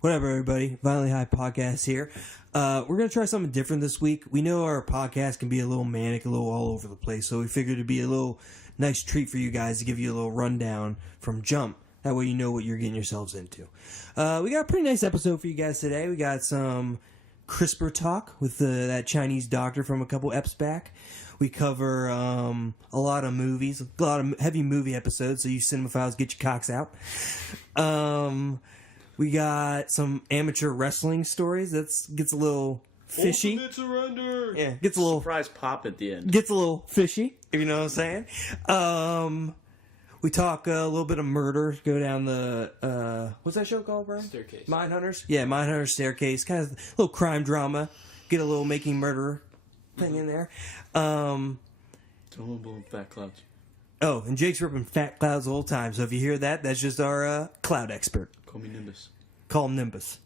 Whatever, everybody. Violently High Podcast here. We're going to try something different this week. We know our podcast can be a little manic, a little all over the place, so we figured it'd be a little nice treat for you guys to give you a little rundown from jump. That way you know what you're getting yourselves into. We got a pretty nice episode for you guys today. We got some CRISPR talk with that Chinese doctor from a couple eps back. We cover a lot of movies, a lot of heavy movie episodes, so you cinemaphiles, get your cocks out. We got some amateur wrestling stories. That gets a little fishy. Ultimate surrender. Yeah, gets a little surprise pop at the end. Gets a little fishy, if you know what I'm saying. We talk a little bit of murder. Go down the what's that show called, Brian? Staircase. Mindhunters. Yeah, Mindhunters Staircase. Kind of a little crime drama. Get a little making murderer thing in there. Don't blow fat clouds. Oh, and Jake's ripping fat clouds the whole time. So if you hear that, that's just our cloud expert. Call me Nimbus. Call him Nimbus.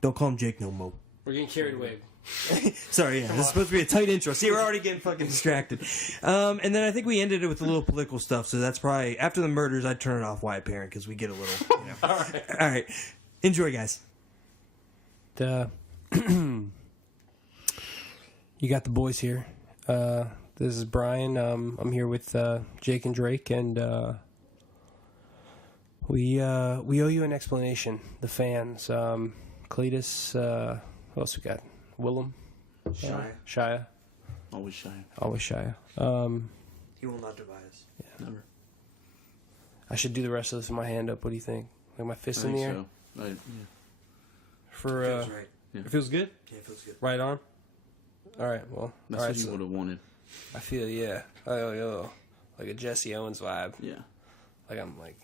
Don't call him Jake no more. We're getting carried away. Sorry, yeah. This is supposed to be a tight intro. See, we're already getting fucking distracted. And then I think we ended it with a little political stuff. So that's probably, after the murders, I'd turn it off Wyatt Parent because we get a little, you know. All right. All right. Enjoy, guys. You got the boys here. This is Brian. I'm here with Jake and Drake, and we owe you an explanation. The fans, Cletus. Who else we got? Willem, Shia. Always Shia. Always Shia. He will not divide us. Yeah. Never. I should do the rest of this with my hand up. What do you think? Like my fist I in the think air. so. Yeah. For Feels right. Yeah. it feels good. Yeah, it feels good. Right on. All right. Well, That's all what right. you would have wanted. I feel like a Jesse Owens vibe. Yeah. Like I'm like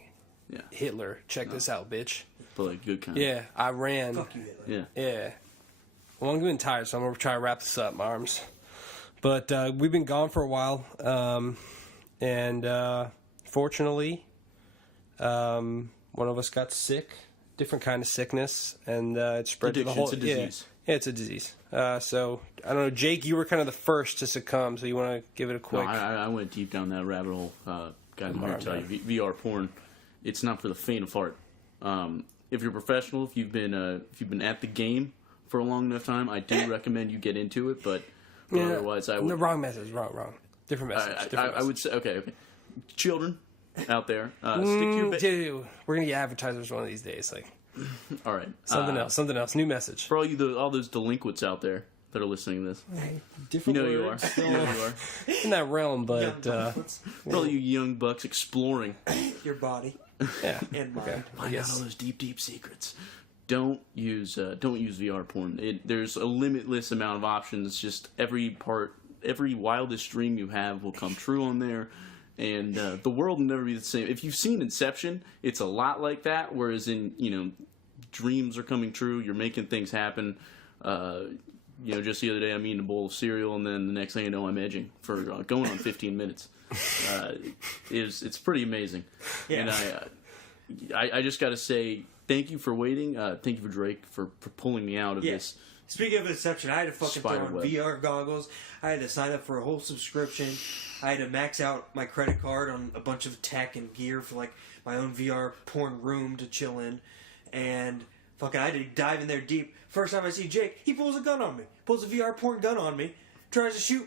Yeah. Hitler. Check this out, bitch. But like good kind. Yeah, I ran. Fuck you, Hitler. Yeah. Yeah. Well, I'm getting tired, so I'm gonna try to wrap this up, my arms. But we've been gone for a while, and fortunately, one of us got sick, different kind of sickness, and it spread to the whole. It's a disease. Yeah, it's a disease. So I don't know, Jake. You were kind of the first to succumb, so you want to give it a No, quick. I went deep down that rabbit hole. Guys, I'm here to tell you, VR porn, it's not for the faint of heart. If you're a professional, if you've been at the game for a long enough time, I do recommend you get into it. But otherwise, I would. The wrong message. Wrong. Different message. I would say okay. Children out there, stick to your Dude, we're gonna get advertisers one of these days. Like all right. something else. New message. For all those delinquents out there that are listening to this, Different you know words. you are. You know you are. In that realm, but For all you young bucks exploring, Your body yeah. and mind. Okay. find out all those deep secrets. Don't use VR porn. There's a limitless amount of options. Just every wildest dream you have will come true on there, and the world will never be the same. If you've seen Inception, it's a lot like that. Whereas in dreams are coming true. You're making things happen. Just the other day I'm eating a bowl of cereal, and then the next thing I know I'm edging for going on 15 minutes. It's pretty amazing. Yeah. And I just got to say thank you for waiting. Thank you for Drake for pulling me out of this. Speaking of Inception, I had to fucking throw on Spiderweb. VR goggles. I had to sign up for a whole subscription. I had to max out my credit card on a bunch of tech and gear for like my own VR porn room to chill in. And fucking I had to dive in there deep. First time I see Jake, he pulls a gun on me. Pulls a VR porn gun on me. Tries to shoot.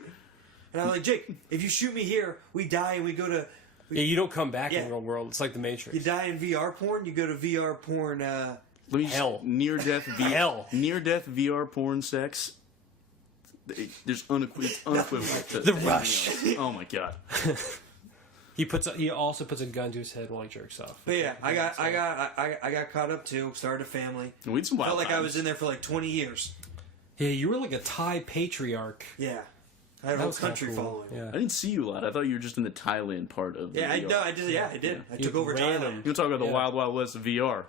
And I'm like, Jake, if you shoot me here, we die and we go to... Yeah, you don't come back in Yeah. the real world. It's like the Matrix. You die in VR porn, you go to VR porn... Hell. Near death VR porn sex. There's unequivocal to The anything rush. else. Oh my god. He also puts a gun to his head while he jerks off. But yeah, I got caught up too. Started a family. We had some wild Felt like I times. was in there for like 20 years. Yeah, you were like a Thai patriarch. Yeah, I had a That whole was kinda country cool. following. Yeah. I didn't see you a lot. I thought you were just in the Thailand part of the Yeah, I VR. know. I did. Yeah, I did. I took over random. Thailand. You talk about the Yeah. wild, wild west of VR.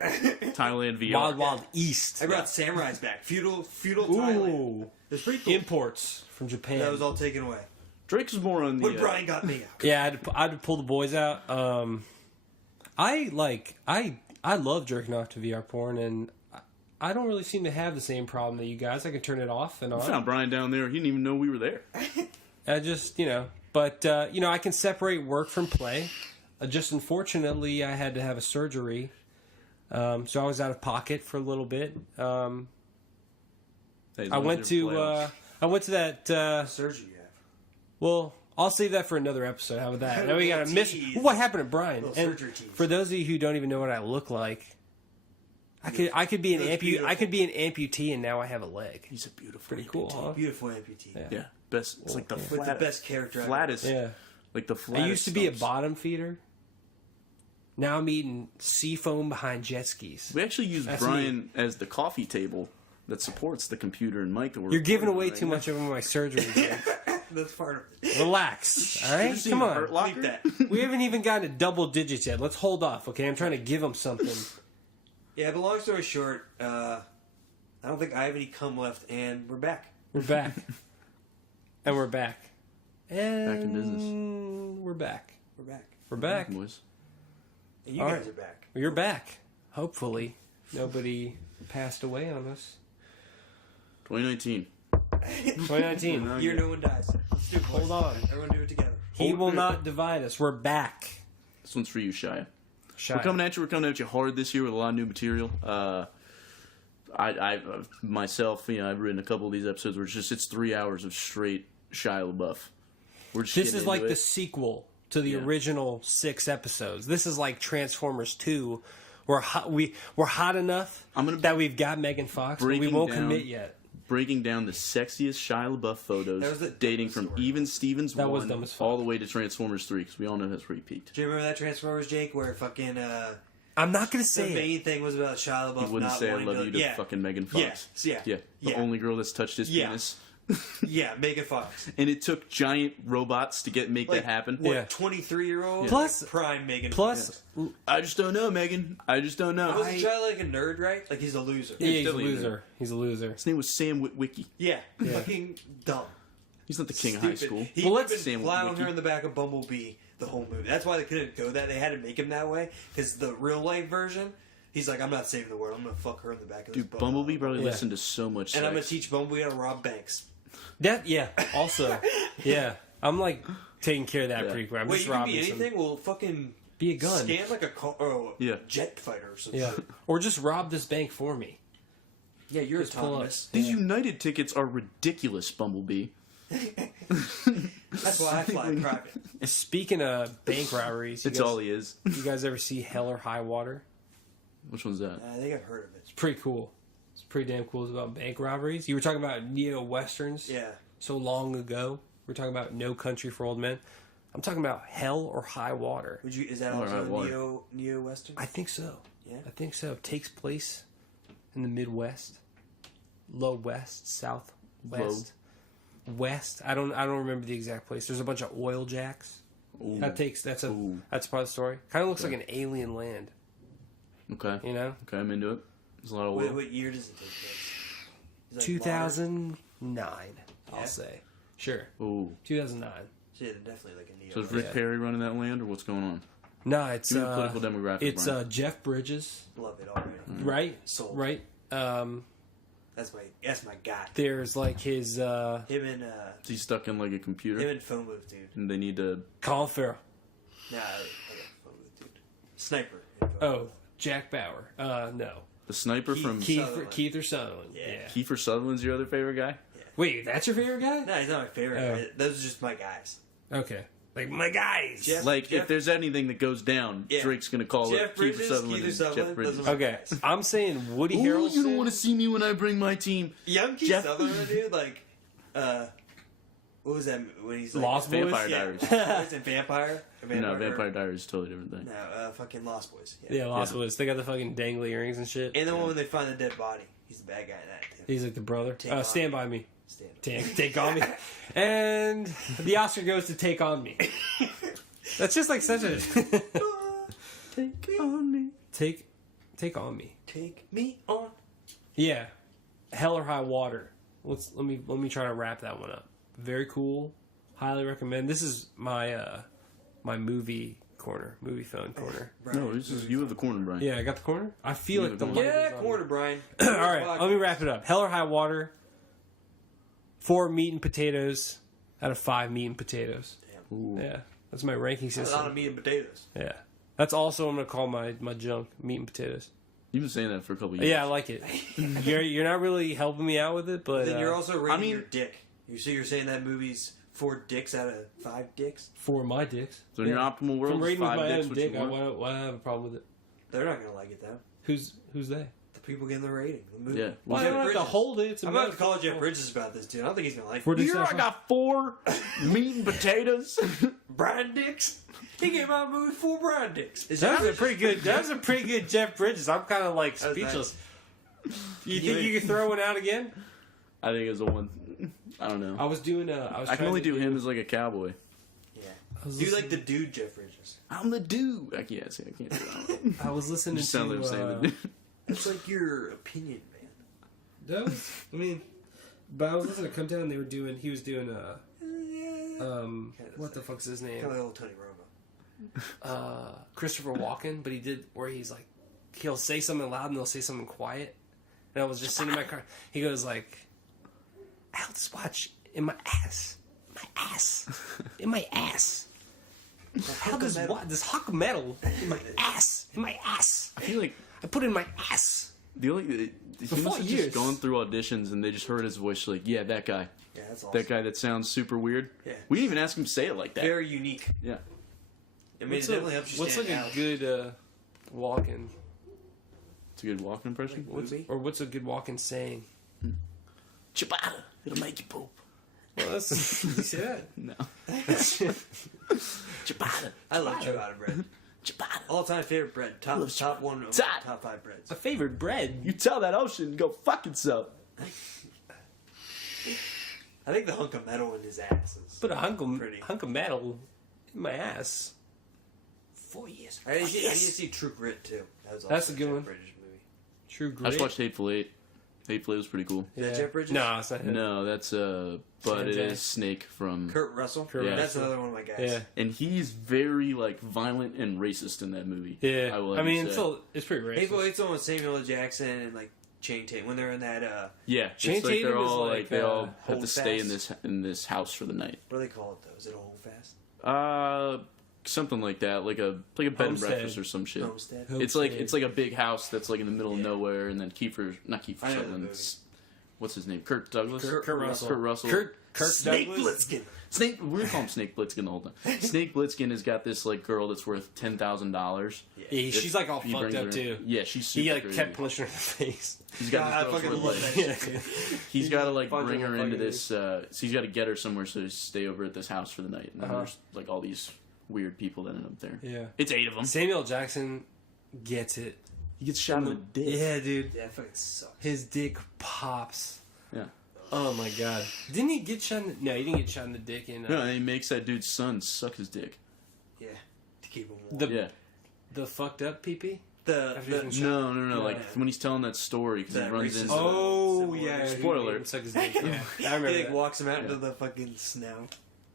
Thailand VR. Wild Wild East. I brought samurais back. Feudal Thailand. Ooh. It's pretty cool. Imports from Japan. That was all taken away. Drake was more on the. When Brian got me out. Yeah, I had to pull the boys out. I love jerking off to VR porn, and I don't really seem to have the same problem that you guys. I can turn it off and I on. found Brian down there. He didn't even know we were there. I just, but I can separate work from play. Just unfortunately, I had to have a surgery So I was out of pocket for a little bit. Hey, I went to that. Surgery you have. Well, I'll save that for another episode. How about that? Now we got to miss. Tease. What happened to Brian? Little And surgery tease. for those of you who don't even know what I look like, I could be an amputee, and now I have a leg. He's a beautiful. Pretty cool, huh? Beautiful amputee. Yeah, best. It's like the With the best character. I've flattest. Yeah. Like the flattest. I used to be a stumps. bottom feeder. Now I'm eating seafoam behind jet skis. We actually use That's Brian as the coffee table that supports the computer and mic that we're You're giving recording away right too now. much of my surgery. Jake. That's part of it. Relax, all right? You seen Come the on. Hurt Locker? Leave that. We haven't even gotten to double digits yet. Let's hold off, okay? I'm trying to give them something. Yeah, but long story short, I don't think I have any cum left, and we're back. We're back. And we're back. And Back in business. we're back. We're back. We're back. Boys. And you All guys right. are back. You're back. Hopefully. Nobody passed away on us. 2019. 2019. Year no one dies. Let's do it, boys. Hold on. Everyone do it together. He Hold will it. not divide us. We're back. This one's for you, Shia. Shy. We're coming at you hard this year with a lot of new material. I myself, I've written a couple of these episodes where it's 3 hours of straight Shia LaBeouf. We're just This getting is like into the it. sequel to the Yeah. original 6 episodes. This is like Transformers 2. We're hot enough I'm gonna that we've got Megan Fox, but we breaking won't down- commit yet. breaking down the sexiest Shia LaBeouf photos That was the dating dumbest from story. Even Stevens That 1 was dumb as fuck. all the way to Transformers 3 because we all know that's where he peaked. Do you remember that Transformers, Jake, where fucking I'm not going to the say it. main thing was about Shia LaBeouf He wouldn't not say I wanting love to... you to yeah. fucking Megan Fox. Yeah. Yeah. The Yeah. only girl that's touched his Yeah. penis. Yeah, Megan Fox. And it took giant robots to make that happen. What, Yeah. 23-year-old? Plus- prime Megan Plus, Fox. I just don't know, Megan. I just don't know. Wasn't Shia like a nerd, right? Like he's a loser. yeah, he's a still either. loser. He's a loser. His name was Sam Witwicky. Yeah. Fucking dumb. He's not the king of high school. He Well, would let's- have been Sam plowing Witwicky. her in the back of Bumblebee the whole movie. That's why they couldn't go that. They had to make him that way. Because the real life version, he's like, I'm not saving the world. I'm going to fuck her in the back of this Dude, boat. Bumblebee probably Yeah. listened to so much And I'm going sex. to teach Bumblebee how to rob banks. Also, yeah. I'm like taking care of that Yeah. pretty quick. I'm Wait, just you can robbing be some- anything? Well, fucking Be a gun. scan like a car, or Yeah. jet fighter or some Yeah. shit. Or just rob this bank for me. Yeah, you're Just pull up. autonomous. These United tickets are ridiculous, Bumblebee. That's why I fly private. Speaking of bank robberies, It's all he is. you guys ever see Hell or High Water? Which one's that? I think I've heard of it. It's pretty cool. It's pretty damn cool. It's about bank robberies. You were talking about neo-westerns Yeah. so long ago. We're talking about No Country for Old Men. I'm talking about Hell or High Water. Would you? Is that All also right, water. neo western? I think so. Yeah. I think so. It takes place in the Midwest, low west, southwest, west. I don't remember the exact place. There's a bunch of oil jacks. Ooh. That's Ooh. part of the story. Kind of looks like an alien land, Okay. you know? Okay, I'm into it. There's a lot of Wait, oil. what year does it take place? Is it like 2009, Yeah? I'll say. Sure. Ooh. 2009. modern? So yeah, definitely like a neo. So is Rick Yeah. Perry running that land, or what's going on? No, it's Give me the political demographic, it's Brian. Jeff Bridges, Love it already. right? Sold. Right. That's my guy. There's like his Him and Is he stuck in like a computer, phone booth dude. and they need to? Colin Farrell. Nah, like a phone booth dude. Sniper. Oh, Jack Bauer. No. The sniper from Sutherland. Keith or Sutherland. Yeah. Yeah. Kiefer Sutherland's your other favorite guy. Wait, that's your favorite guy? No, he's not my favorite. Oh. Guy. Those are just my guys. Okay. Like my guys. Jeff- Like, Jeff- if there's anything that goes down, Yeah. Drake's gonna call Jeff it Bridges, Kiefer Sutherland Keith and Sutherland, Jeff Bridges. those are my Okay. guys. I'm saying Woody Ooh, Harrelson. you don't want to see me when I bring my team. Young Keith Jeff- Sutherland, dude. Like, what was that when he's like Lost Boys? Vampire Yeah, Diaries. Lost Boys and Vampire. No, Vampire Diaries is a totally different thing. No, fucking Lost Boys. Yeah, Lost Yeah. Boys. They got the fucking dangly earrings and shit. And the one when they find the dead body. He's the bad guy in that too. He's like the brother. Take On Stand Me. by me. Stand up. Take on me. And the Oscar goes to Take on Me. That's just like such a Take on me. take on me. Take me on. Yeah. Hell or High Water. Let me try to wrap that one up. Very cool. Highly recommend. This is my my movie phone corner. No, this is you have the corner, Brian. Yeah, I got the corner. I feel You like the have light Yeah, is on. corner, Brian. All right, let me wrap it up. Hell or High Water. 4 meat and potatoes out of 5 meat and potatoes. Ooh. Yeah, that's my ranking That's a lot of system. meat and potatoes. Yeah, that's also what I'm gonna call my junk, meat and potatoes. You've been saying that for a couple years. Yeah, I like it. You're not really helping me out with it, but Then you're also rating your dick. You're saying that movie's 4 dicks out of 5 dicks? for my dicks. So in your optimal If world, I'm it's rating with 5 my dicks, own what dick, you want. why do I have a problem with it? They're not gonna like it though. Who's they? The people getting the rating. The movie. Yeah. Well, I Jeff don't have to Bridges. hold it. It's a I'm about to metaphor. call Jeff Bridges about this, dude. I don't think he's gonna like For it. this You know I got 4 meat and potatoes. Brian Dicks. He gave my movie 4 Brian Dicks. That was a pretty good. That was a pretty good Jeff Bridges. I'm kind of like That was speechless. You think you could throw one out again? I think it was a 1. I don't know. I was doing. I can only do him as like a cowboy. Yeah. I was Do you listening, like the dude Jeff Bridges? I'm the dude. I can't do that. I was listening Just to. sound like I'm saying the dude. That's like your opinion, man. That was. I mean, but I was listening to Come Down. They were doing. He was doing what the fuck's his name? Kind of like old Tony Romo. Christopher Walken, but he did where he's like, he'll say something loud and they'll say something quiet. And I was just sitting in my car. He goes like, "I'll just watch in my ass, in my ass." How does this hunk metal in my ass, I feel like I put it in my ass. he must 4 have years. just gone through auditions and they just heard his voice like, yeah, that guy. Yeah, that's awesome. That guy that sounds super weird. Yeah. We didn't even ask him to say it like that. Very unique. Yeah. I mean, it definitely helps you What's stand like out. a good walk-in? It's a good walk impression. Movie? Or what's a good walk-in saying? Ciabatta. It'll make you poop. Well, that's you say that. No. Ciabatta. I love ciabatta bread. Ciabatta. All-time favorite bread. Top one of Top. top 5 breads. A favorite bread. You tell that ocean, go fuck itself. I think the hunk of metal in his ass is Put a hunk pretty. of metal in my ass. 4 years. I need to see True Grit too. That was That's also a good Jeff one. Bridges movie. True I grit. just watched Hateful Eight. Hateful Eight was pretty cool. Is that Jeff Bridges? No, it's not him. No, that's but it Sanjay. is Snake from Kurt Russell. Kurt Yeah. That's Russell. another one of my guys. Yeah. and he's very like violent and racist in that movie. Yeah. I mean, say. it's pretty racist. Hateful Eight's the one with Samuel L. Jackson and like Channing Tatum when they're in that Yeah, Channing it's like they're Tatum is all like, they all have Hold to stay Fast. in this house for the night. what do they call it though? Is it a hold fast? Something like that, like a bed and Homestead. breakfast or some shit. Homestead. It's like a big house that's like in the middle of nowhere, and then not Kiefer I know the Sutherland. movie. What's his name? Kirk Douglas. Kurt Russell. Kurt Russell. Kirk Snake Douglas. Plissken. Snake. We call him Snake Plissken the whole time. Snake Plissken has got this like girl that's worth $10,000. Yeah, she's like all He fucked brings up her in. too. Yeah, she's super He like crazy. kept punching her in the face. He's God, got I this girl's fucking worth, love like, that shit. He's got to like Punch bring her her in the into fucking this. So he's got to get her somewhere so to stay over at this house for the night. And then there's like all these weird people that end up there. Yeah. It's 8 of them. Samuel L. Jackson gets it. He gets shot in the dick. Yeah, dude. Yeah, that fucking sucks. His dick pops. Yeah. Oh my god. Didn't he get shot in the... No, he didn't get shot in the dick in... No, and he makes that dude's son suck his dick. Yeah, to keep him warm. Yeah. The fucked up pee-pee? The After he's been shot? No. Yeah. Like when he's telling that story because he That runs racist- into. Oh, Similar. yeah. Spoiler He alert. suck his dick. Yeah. I he remember like that. walks him out into Yeah. the fucking snow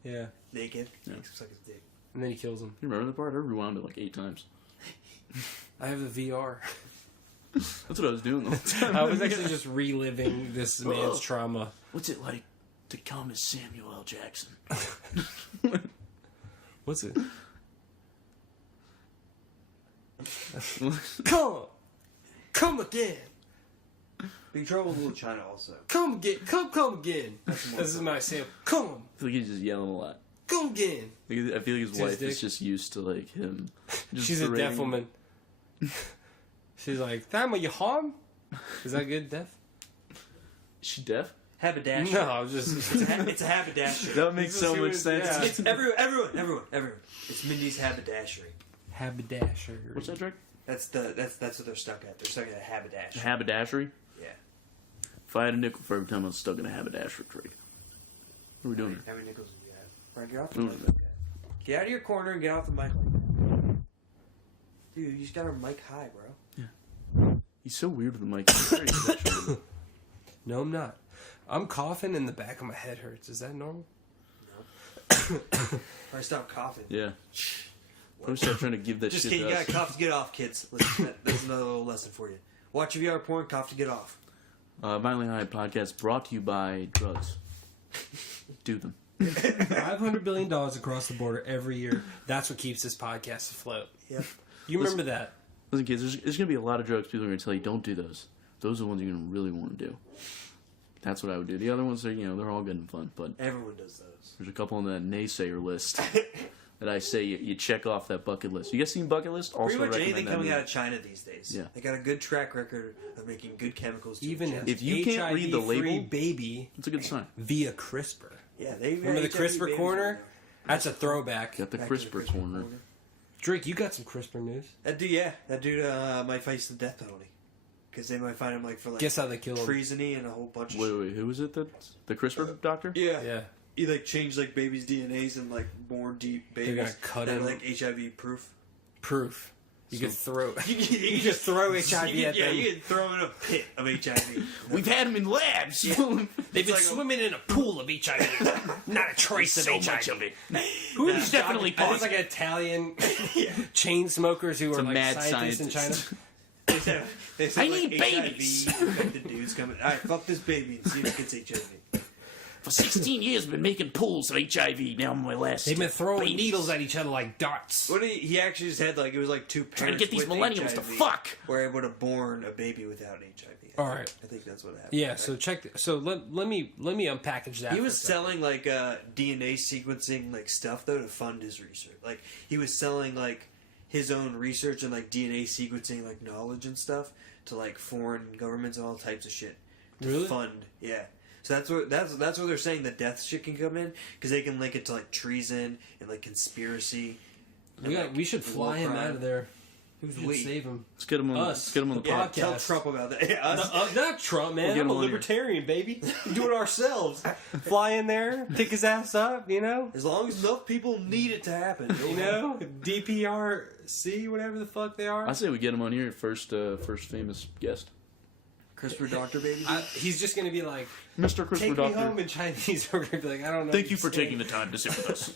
Yeah. naked. Yeah. Suck his dick. And then he kills him. You remember that part? I rewound it like 8 times. I have the VR. That's what I was doing the whole time. I was actually just reliving this man's trauma. What's it like to come as Samuel L. Jackson? What's it? Come again. Big Trouble in Little China also. Come again. Come again. This is my sample. Come. I feel like he's just yelling a lot. Come again. I feel like his his wife dick? is just used to like him. Just She's a berating deaf him. woman. She's like, "Damn, are you home?" Is that good, deaf? Is she deaf? Haberdashery. No, I was just. It's a haberdashery. That makes This so is much who- sense. yeah. It's everyone. It's Mindy's haberdashery. Haberdashery. What's that, Drake? That's what they're stuck at. They're stuck at a haberdashery. Haberdashery? Yeah. If I had a nickel for every time I was stuck in a haberdashery, Drake. What are we doing here? How many nickels do you have? Brian, get off the Ooh. mic. Get out of your corner and get off the mic. Dude, you just got our mic high, bro. He's so weird with the mic. He's very sexual. No, I'm not. I'm coughing and the back of my head hurts. Is that normal? Or stop coughing. Yeah. I'm start trying to give that Just shit kidding. You to gotta us. cough to get off, kids. Listen, that's another little lesson for you. Watch VR porn, cough to get off. Violently High podcast brought to you by drugs. Do them. $500 billion across the border every year. That's what keeps this podcast afloat. Yep. You remember that? Listen, kids, there's going to be a lot of drugs people are going to tell you don't do those. Those are the ones you're going to really want to do. That's what I would do. The other ones are, they're all good and fun, but Everyone does those. there's a couple on that naysayer list that I say you check off that bucket list. You guys seen Bucket List? Also Pretty much recommend anything that coming movie. out of China these days. Yeah. They got a good track record of making good chemicals to Even ingest. If you can't read the HIV-free label- baby It's a good sign. via CRISPR. Yeah, they Remember the CRISPR corner? That's a throwback. Got the Back to CRISPR corner. Drake, you got some CRISPR news. That dude might face the death penalty. Because they might find him Guess how they kill him? treasony and a whole bunch of Wait, who was it? The CRISPR doctor? Yeah. Yeah. He changed babies' DNAs and born deep babies. They're gonna cut that him. are, HIV proof. Proof. You could throw. You You just throw HIV at them. you can throw him in a pit of HIV. We've had him in labs. They've been swimming in a pool of HIV. Not a trace of HIV. much of it. Who He's definitely I think it's positive. like Italian chain smokers who are a like mad scientists in China. scientist. They said, I need babies. HIV-infected dudes coming. All right, fuck this baby and see if it gets HIV. For 16 years, I've been making pools of HIV. Now I'm my last. They've been throwing babies. needles at each other like darts. What he actually just had it was two parents Trying to get these with millennials to HIV fuck. were able to born a baby without HIV. All right. I think that's what happened. Yeah. So let me unpackage that. He for was a second. selling DNA sequencing stuff though to fund his research. He was selling his own research and DNA sequencing knowledge and stuff to foreign governments and all types of shit to Really? fund. Yeah. So that's where they're saying the death shit can come in because they can link it to treason and conspiracy. We should fly him out of there. We should we? save him. Let's get him on. Us. Let's get him on the Yeah, podcast. Tell Trump about that. Yeah, us. Not Trump, man. get I'm a him on here. libertarian, baby. Do it ourselves. Fly in there, pick his ass up, As long as enough people need it to happen. DPRC, whatever the fuck they are. I say we get him on here first famous guest. CRISPR doctor baby. He's just gonna be like, Mr. CRISPR take me doctor. home in Chinese. We're gonna be like, I don't know. Thank you for taking the time to sit with us.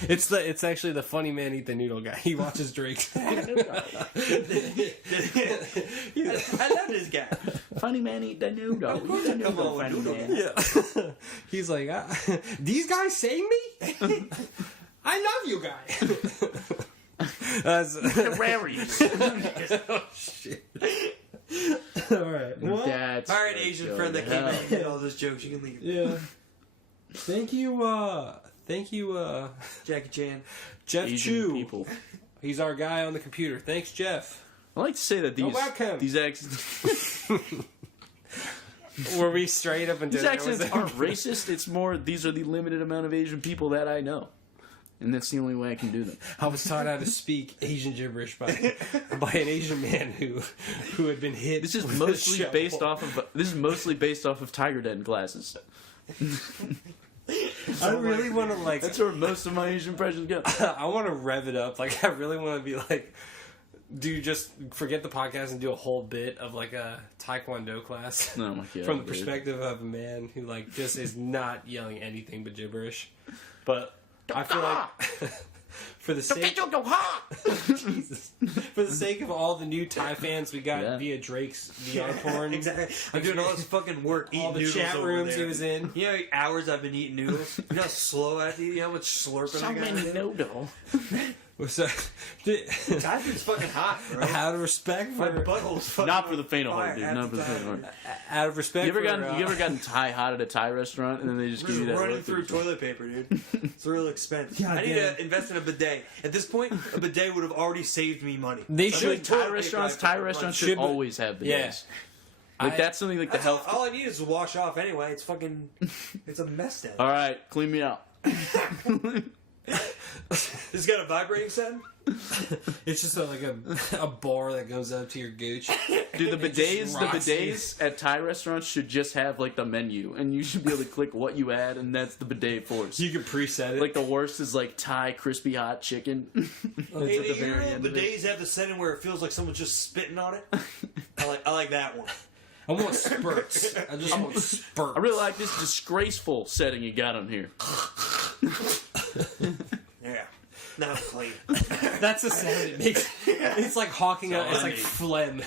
It's actually the funny man eat the noodle guy. He watches Drake. I love this guy. Funny man eat the noodle. Come on, funny noodle. man. Yeah. He's like, these guys saying me? I love you guys. Where are you? Oh shit. All right. Well, That's All right, Asian friend that came in and did all those jokes, you can leave. yeah. Thank you, Jackie Chan. Jeff Asian Chu. people. He's our guy on the computer. Thanks, Jeff. I like to say that welcome. these accents Were we straight up and these accents aren't racist. It's more these are the limited amount of Asian people that I know, and that's the only way I can do them. I was taught how to speak Asian gibberish by an Asian man who had been hit. This is with a mostly shovel. based off of Tiger Den classes. I really want to That's where most of my Asian impressions go. I want to rev it up. I really want to be just forget the podcast and do a whole bit of a Taekwondo class. Oh my god! From the perspective of a man who just is not yelling anything but gibberish. But I feel like for the sake Jesus, for the sake of all the new Thai fans we got via Drake's VR porn, Exactly. I'm doing all this fucking work, eating all the noodles chat over rooms there. he was in. You know how many hours I've been eating noodles? You know how slow I have to eat? You know how much slurping I got? noodle. So, It's fucking hot, bro. out of respect My for butthole's fucking Not for the faint of fire heart, dude. half Not for the the faint of time. heart. out of respect. You for, ever gotten Thai hot at a Thai restaurant and then they just give Just you that running look? through toilet paper, dude. It's real expensive. Yeah, I need yeah. to invest in a bidet. At this point, a bidet would have already saved me money. They I feel like should. Thai restaurants Should should always have bidets. Yeah. That's something like the health. All I need is to wash off anyway. It's fucking. It's a mess down. All right, clean me out. It's got a vibrating sound. It's just a bar that goes up to your gooch. Dude, the just rocks bidets at Thai restaurants should just have the menu, and you should be able to click what you add, and that's the bidet for it. You can preset it. The worst is Thai crispy hot chicken. Hey, It's at the you very know end of it. bidets have the setting where it feels like someone's just spitting on it. I like that one. I want spurts. I just want spurts. I really like this disgraceful setting you got on here. Yeah. Now it's clean. That's the sound it makes. It's like hawking out. It's like phlegm.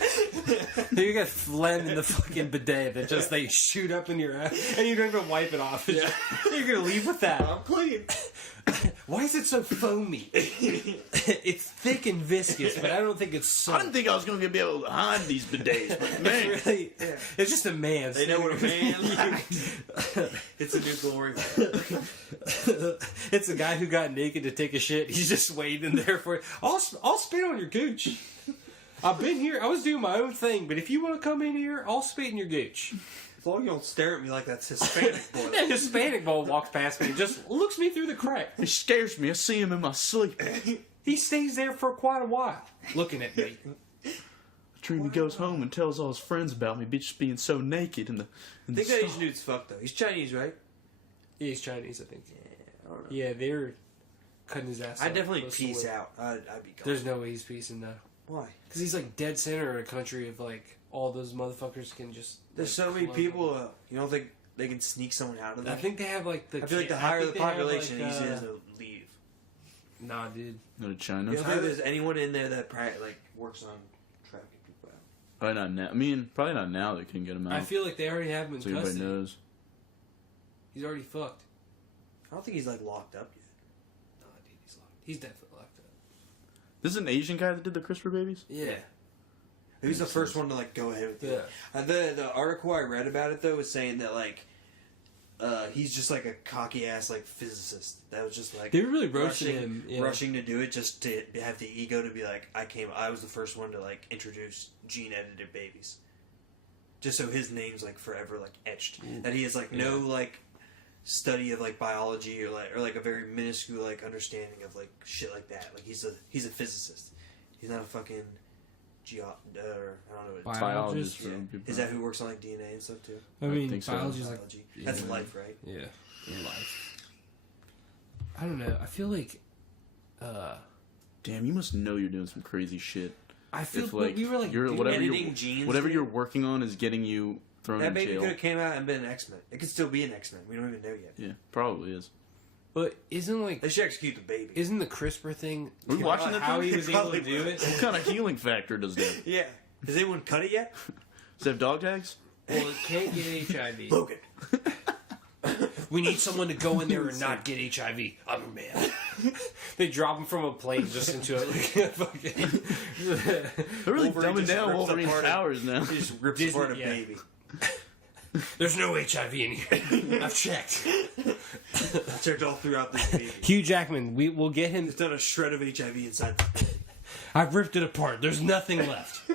You got phlegm in the fucking bidet that just they shoot up in your ass, and you don't even wipe it off. You're gonna leave with that. I'm clean. Why is it so foamy? It's thick and viscous, but I don't think it's so. I didn't think I was going to be able to hide these bidets, but man. It's really, it's just a man. They know what a man It's a new glory. It's a guy who got naked to take a shit. He's just waiting there for it. I'll spit on your gooch. I've been here. I was doing my own thing, but if you want to come in here, I'll spit in your gooch. As long as you don't stare at me like that's Hispanic boy. That Hispanic boy walks past me and just looks me through the crack. It scares me. I see him in my sleep. He stays there for quite a while, looking at me. I dream he goes home and tells all his friends about me just being so naked in the I think that Asian dude's fucked though. He's Chinese, right? Yeah, he's Chinese, I think. Yeah, I don't know. Yeah, they're cutting his ass. I'd up definitely close to peace where- out. I'd be gone. There's no way he's peacing though. Why? Because he's like dead center in a country of like all those motherfuckers can just. There's like, so many club people. You don't think they can sneak someone out of I there? think they have like the. I feel like the I higher think the they have, population, like, the easier it is to leave. Nah, dude. Go to China. You don't think there's anyone in there that works on tracking people out? Probably not now. I mean, probably not now. They can get him out. I feel like they already have him in so everybody custody. knows. He's already fucked. I don't think he's like locked up yet. Nah, dude, he's locked. He's definitely locked up. This is an Asian guy that did the CRISPR babies? Yeah. He was the first one to like go ahead with it. Yeah. The article I read about it though was saying that like he's just like a cocky ass like physicist that was just like They were really roasting him. Yeah. rushing to do it just to have the ego to be like I was the first one to like introduce gene edited babies, just so his name's like forever like etched. That he has like no like study of like biology or like a very minuscule like understanding of like shit like that. Like he's a physicist. He's not a fucking I don't know what Biologist. for people. is that who works on like DNA and stuff too? I mean, think so. biology's like. Biology. That's yeah. life, right? Yeah. Life. I don't know. I feel like. Damn, you must know you're doing some crazy shit. I feel If, like we were like. you're, doing whatever editing you're, genes, whatever dude. you're working on is getting you thrown That in baby jail. could have came out and been an X-Men. It could still be an X-Men. We don't even know yet. Yeah, probably is. But isn't like. They should execute the baby. Isn't the CRISPR thing? Are we watching that how thing? he was able to Probably do it? What kind of healing factor does that? Does Yeah. Has anyone cut it yet? it have dog tags? Well, it can't get HIV. Logan. We need someone to go in there and not get HIV. I'm a man. They drop him from a plane just into a fucking. They're really Wolverine dumbing just down rips Wolverine's apart powers now. He just rips Disney- apart a yeah. baby. There's no HIV in here. I've checked. I checked all throughout this baby. Hugh Jackman, we'll get him. There's not a shred of HIV inside. I've ripped it apart. There's nothing left.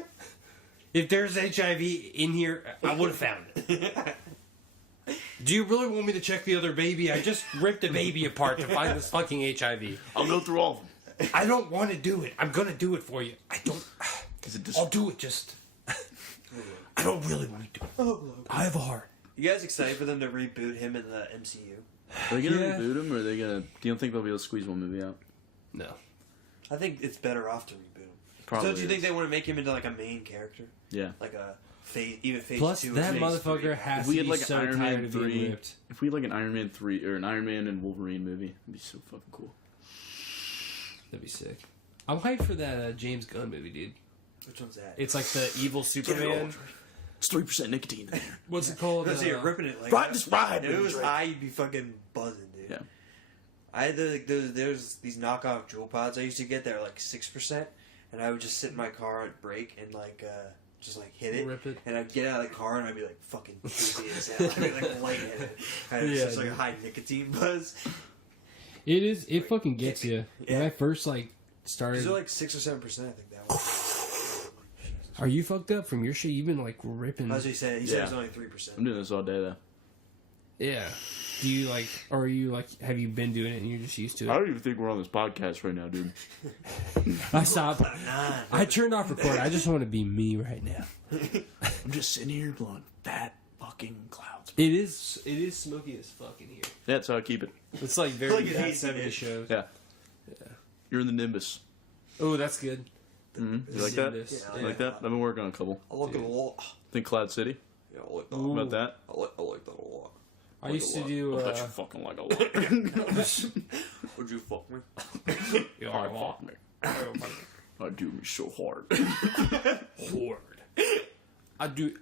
If there's HIV in here, I would have found it. Do you really want me to check the other baby? I just ripped the baby apart to find this fucking HIV. I'll go through all of them. I don't want to do it. I'm gonna do it for you. I don't. Is it just I'll do it. Just. I don't really want to do it. I have a heart. You guys excited for them to reboot him in the MCU? Are they gonna Yeah. reboot him, or are they gonna? Do you don't think they'll be able to squeeze one movie out? No. I think it's better off to reboot him. Probably. So do you think is. they want to make him into like a main character? Yeah. Like a phase, even phase Plus, 2 or that phase motherfucker 3? has If to we be had like so an Iron tired Man of being 3, ripped. if we had like an Iron Man 3 or an Iron Man and Wolverine movie, it'd be so fucking cool. That'd be sick. I'm hyped for that James Gunn movie, dude. Which one's that? It's like the evil Superman. It's 3% nicotine in there. What's it called? Because you're ripping it like Ride this ride, If it was baby. high, you'd be fucking buzzing, dude. Yeah. I had there's these knockoff jewel pods I used to get that are like 6%, and I would just sit in my car at break and like just like hit it, Rip it. and I'd get out of the car and I'd be like fucking dizzy as hell. I'd be like lightheaded. And it's Yeah, just like a dude. high nicotine buzz. It is. It fucking gets you. When Yeah. I first like started. These are like 6 or 7%, I think that one. Are you fucked up from your shit? You've been like ripping. As he said, he said it was Yeah. only 3%. I'm doing this all day though. Yeah. Do you like? Or are you like? Have you been doing it and you're just used to I it? don't even think we're on this podcast right now, dude. I stopped. 9. I turned off record. I just want to be me right now. I'm just sitting here blowing fat fucking clouds. It is. It is smoky as fuck in here. That's how I keep it. It's like very Look at bad these 70s dudes. shows. Yeah. You're in the Nimbus. Oh, that's good. Mm-hmm. You like that? Nimbus. Yeah, You like that? I've been working on a couple. I like it a lot. Think Cloud City? Yeah, I like that. Ooh. About that? I like that a lot. I used to do. I bet you fucking like a lot. Would you fuck me? Yeah, I fuck me. I do me so hard. hard. I do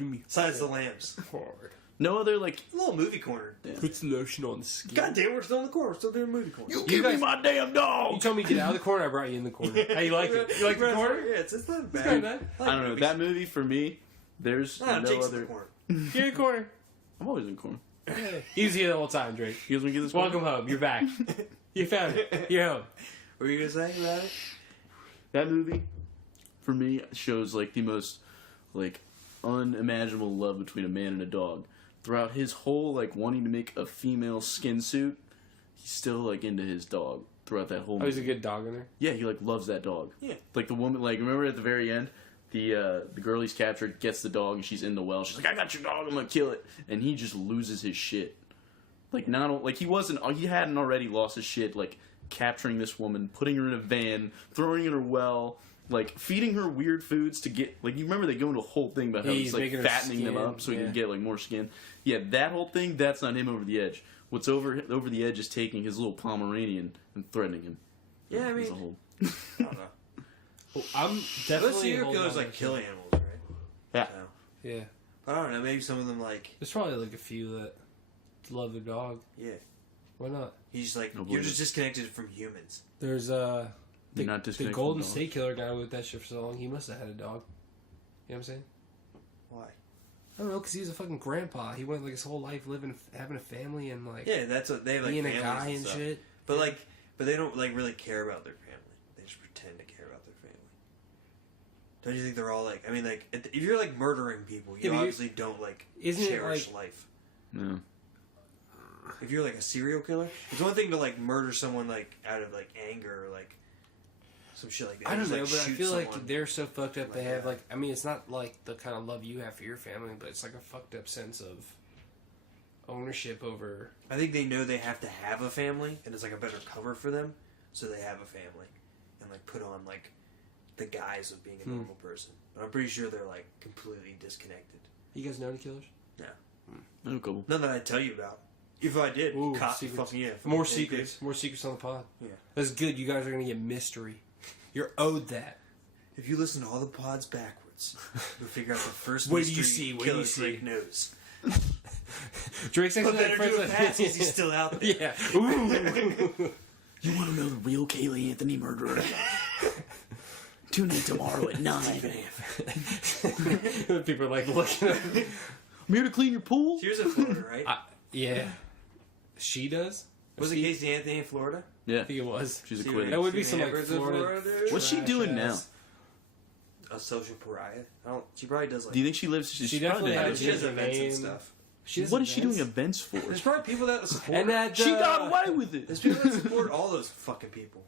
me Besides the lambs. hard. No other like. A little movie corner. Yeah. Put some lotion on the skin. God damn, we're still in the corner. We're still doing movie corner. You give me my damn dog. You told me to get out of the corner. I brought you in the corner. How you like it? You like the corner? Yeah, it's not It's bad. not bad. I don't know. That movie for me, there's No, no Jake's in other. the corner. Get in the corner. I'm always in the corner. He was here the whole time, Drake. You guys want to get this? Welcome home. You're back. You found it. You're home. What were you gonna say about it? That movie, for me, shows like the most like unimaginable love between a man and a dog. Throughout his whole like wanting to make a female skin suit, he's still like into his dog throughout that whole Oh, movie. he's a good dog in there. Yeah, he like loves that dog. Yeah. Like the woman, like remember at the very end, the girl he's captured gets the dog and she's in the well. She's like, "I got your dog. I'm gonna kill it," and he just loses his shit. Like not like he hadn't already lost his shit. Like capturing this woman, putting her in a van, throwing her in a well. Like feeding her weird foods to get like you remember they go into a whole thing about how he's like making her fattening them skin, up so he yeah. can get like more skin. Yeah, that whole thing that's not him over the edge. What's over the edge is taking his little Pomeranian and threatening him. Yeah, I As a mean, whole. I don't know. Oh, I'm Most definitely serial holding killers on like to kill it. animals, right? Yeah. So, Yeah, I don't know. Maybe some of them like there's probably like a few that love their dog. yeah. Why not? He's like No you're believe just it. disconnected from humans. There's You're not the disconnected Golden from dogs. State Killer guy with that shit for so long. He must have had a dog. You know what I'm saying? Why? I don't know, because he was a fucking grandpa. He went like his whole life living, having a family, and like Yeah, that's what they have like being a families guy and and stuff. shit. But they don't like really care about their family. They just pretend to care about their family. Don't you think they're all like? I mean, like if you're like murdering people, you Yeah, but obviously don't like Isn't it, cherish like- life. No. If you're like a serial killer, it's one thing to like murder someone like out of like anger or like some shit like that. I don't Just, know, like, but I shoot feel someone. like they're so fucked up. They Like have that. like, I mean, it's not like the kind of love you have for your family, but it's like a fucked up sense of ownership over. I think they know they have to have a family, and it's like a better cover for them, so they have a family, and like put on like the guise of being a normal person. But I'm pretty sure they're like completely disconnected. You guys know any killers? No, cool. None that I'd tell you about. If I did, Ooh, cop, secrets. fucking yeah. More fucking secrets. More secrets on the pod. Yeah. That's good. You guys are gonna get mystery. You're owed that. If you listen to all the pods backwards, you'll figure out the first What do you mystery see? What do you killer see? Drake knows. Drake's But actually better friends do it with fast because he's still out there. Yeah. Ooh. You want to know the real Kaylee Anthony murderer? Tune in tomorrow at 9. People are like looking at me. I'm here to clean your pool. She was in Florida, right? Yeah. She does? Was it Casey Anthony in Florida? Yeah, I think it was. she's See, acquitted. That would be Seen some like Amber's in Florida. dude? What's she trash doing now? ass. A social pariah. I don't. She probably does like. Do you think she lives? She probably definitely doesn't I have think has she a does a events and name. stuff. She does What is she doing events? events for? There's probably people that support. And that She got away with There's it. people that support all those fucking people.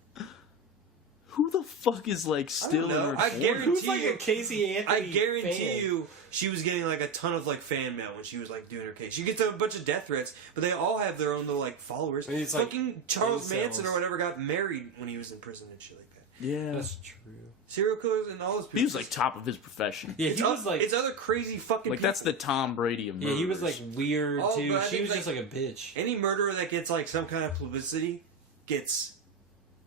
Who the fuck is like still know. in her I corner? guarantee Who's like you- a Casey Anthony? I guarantee fan? you, she was getting like a ton of like fan mail when she was like doing her case. She gets a bunch of death threats, but they all have their own little like followers. I mean, it's like fucking Charles incels. Manson or whatever got married when he was in prison and shit like that. Yeah, That's true. Serial killers and all those people. he was like top of his profession. Yeah, It's, he was like. it's other crazy fucking. Like people. that's the Tom Brady of Yeah, murderers. he was like weird Oh, too. but I She think, was just like- like a bitch. Any murderer that gets like some kind of publicity gets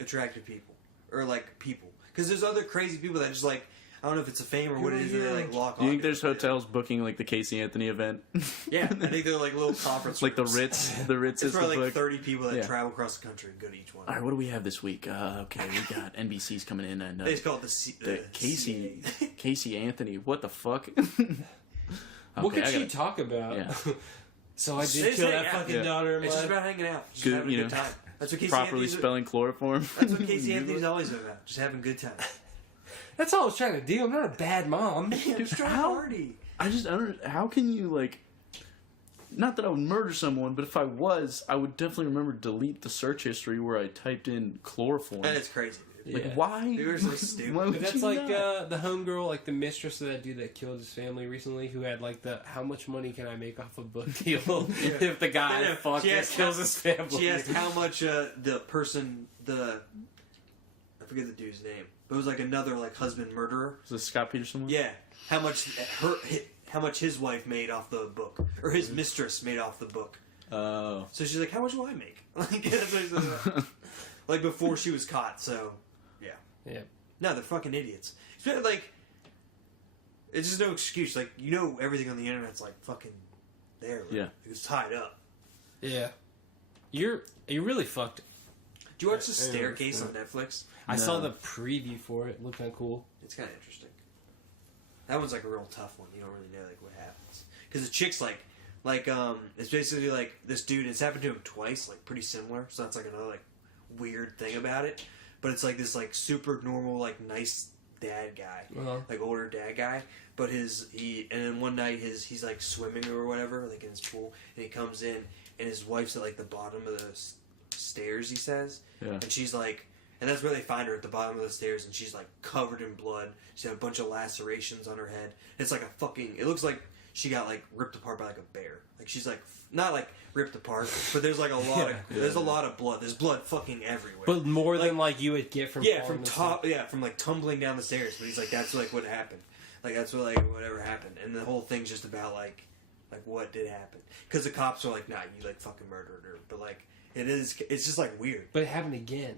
attractive people or like people. Because there's other crazy people that just like I don't know if it's a fame or what it is that they like lock Do you on think to. there's hotels booking like the Casey Anthony event? Yeah, I think they're like little conference like the rooms. Ritz. The Ritz It's is the probably like book. 30 people that Yeah. travel across the country and go to each one. All right, what do we have this week? Okay, we got NBC's coming in and They just call it the Casey CA. Casey Anthony. What the fuck? What could I she gotta- talk about? Yeah. So I It's did just kill like- that fucking yeah. daughter of It's just mine. about hanging out, just Good, having a you good know, time. That's what Casey properly Anthony's. spelling chloroform? That's what Casey Anthony's always about. Just having a good time. That's all I was trying to do. I'm not a bad mom. Just try how- party. I don't. How can you like? Not that I would murder someone, but if I was, I would definitely remember to delete the search history where I typed in chloroform. And it's crazy, dude. Like Yeah. why? You were so stupid. Why would But that's you like not? the homegirl, like the mistress of that dude that killed his family recently, who had like the how much money can I make off a book deal if the guy Yeah, fucks she asked kills how- his family. She asked how much the person, I forget the dude's name, but it was like another like husband murderer. Is this Scott Peterson one? Yeah, how much his wife made off the book, or his mistress made off the book. Oh. So she's like, how much will I make? Like, that's what she said. Like before she was caught. So yeah, Yeah. no, they're fucking idiots. Like, it's just no excuse. Like, you know, everything on the internet's like fucking there. Right? Yeah. He was tied up. Yeah. You really fucked. Did you watch The Yeah, Staircase on Netflix? I No. saw the preview for it. Looked kind of cool. It's kind of interesting. That one's like a real tough one. You don't really know like what happens because the chick's like it's basically like this dude. It's happened to him twice, like pretty similar. So that's like another like weird thing about it. But it's like this like super normal like nice dad guy, like older dad guy. But and then one night he's like swimming or whatever, like in his pool, and he comes in and his wife's at like the bottom of the stairs. He says, and she's like. And that's where they find her, at the bottom of the stairs, and she's like covered in blood. She had a bunch of lacerations on her head. It's like it looks like she got like ripped apart by like a bear. Like she's like not like ripped apart, but there's like a lot there's a lot of blood. There's blood fucking everywhere. But more than like you would get from from from like tumbling down the stairs. But he's like that's like what happened. Like that's what like whatever happened, and the whole thing's just about like what did happen. Because the cops are like, nah, you like fucking murdered her. But like it's just like weird. But it happened again.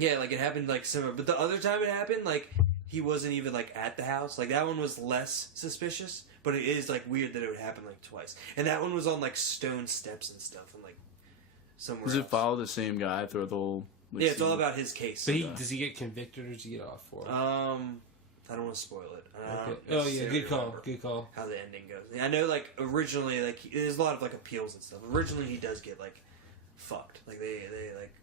Yeah, like it happened like similar, but the other time it happened, like he wasn't even like at the house. Like that one was less suspicious, but it is like weird that it would happen like twice. And that one was on like stone steps and stuff, and like somewhere. Does it follow the same guy throughout the whole? Like, yeah, it's all about his case. But does he get convicted or does he get off for it? I don't want to spoil it. Okay. Oh yeah, good call. Good call. How the ending goes. I know, like originally, like there's a lot of like appeals and stuff. Originally, he does get like fucked. Like they like.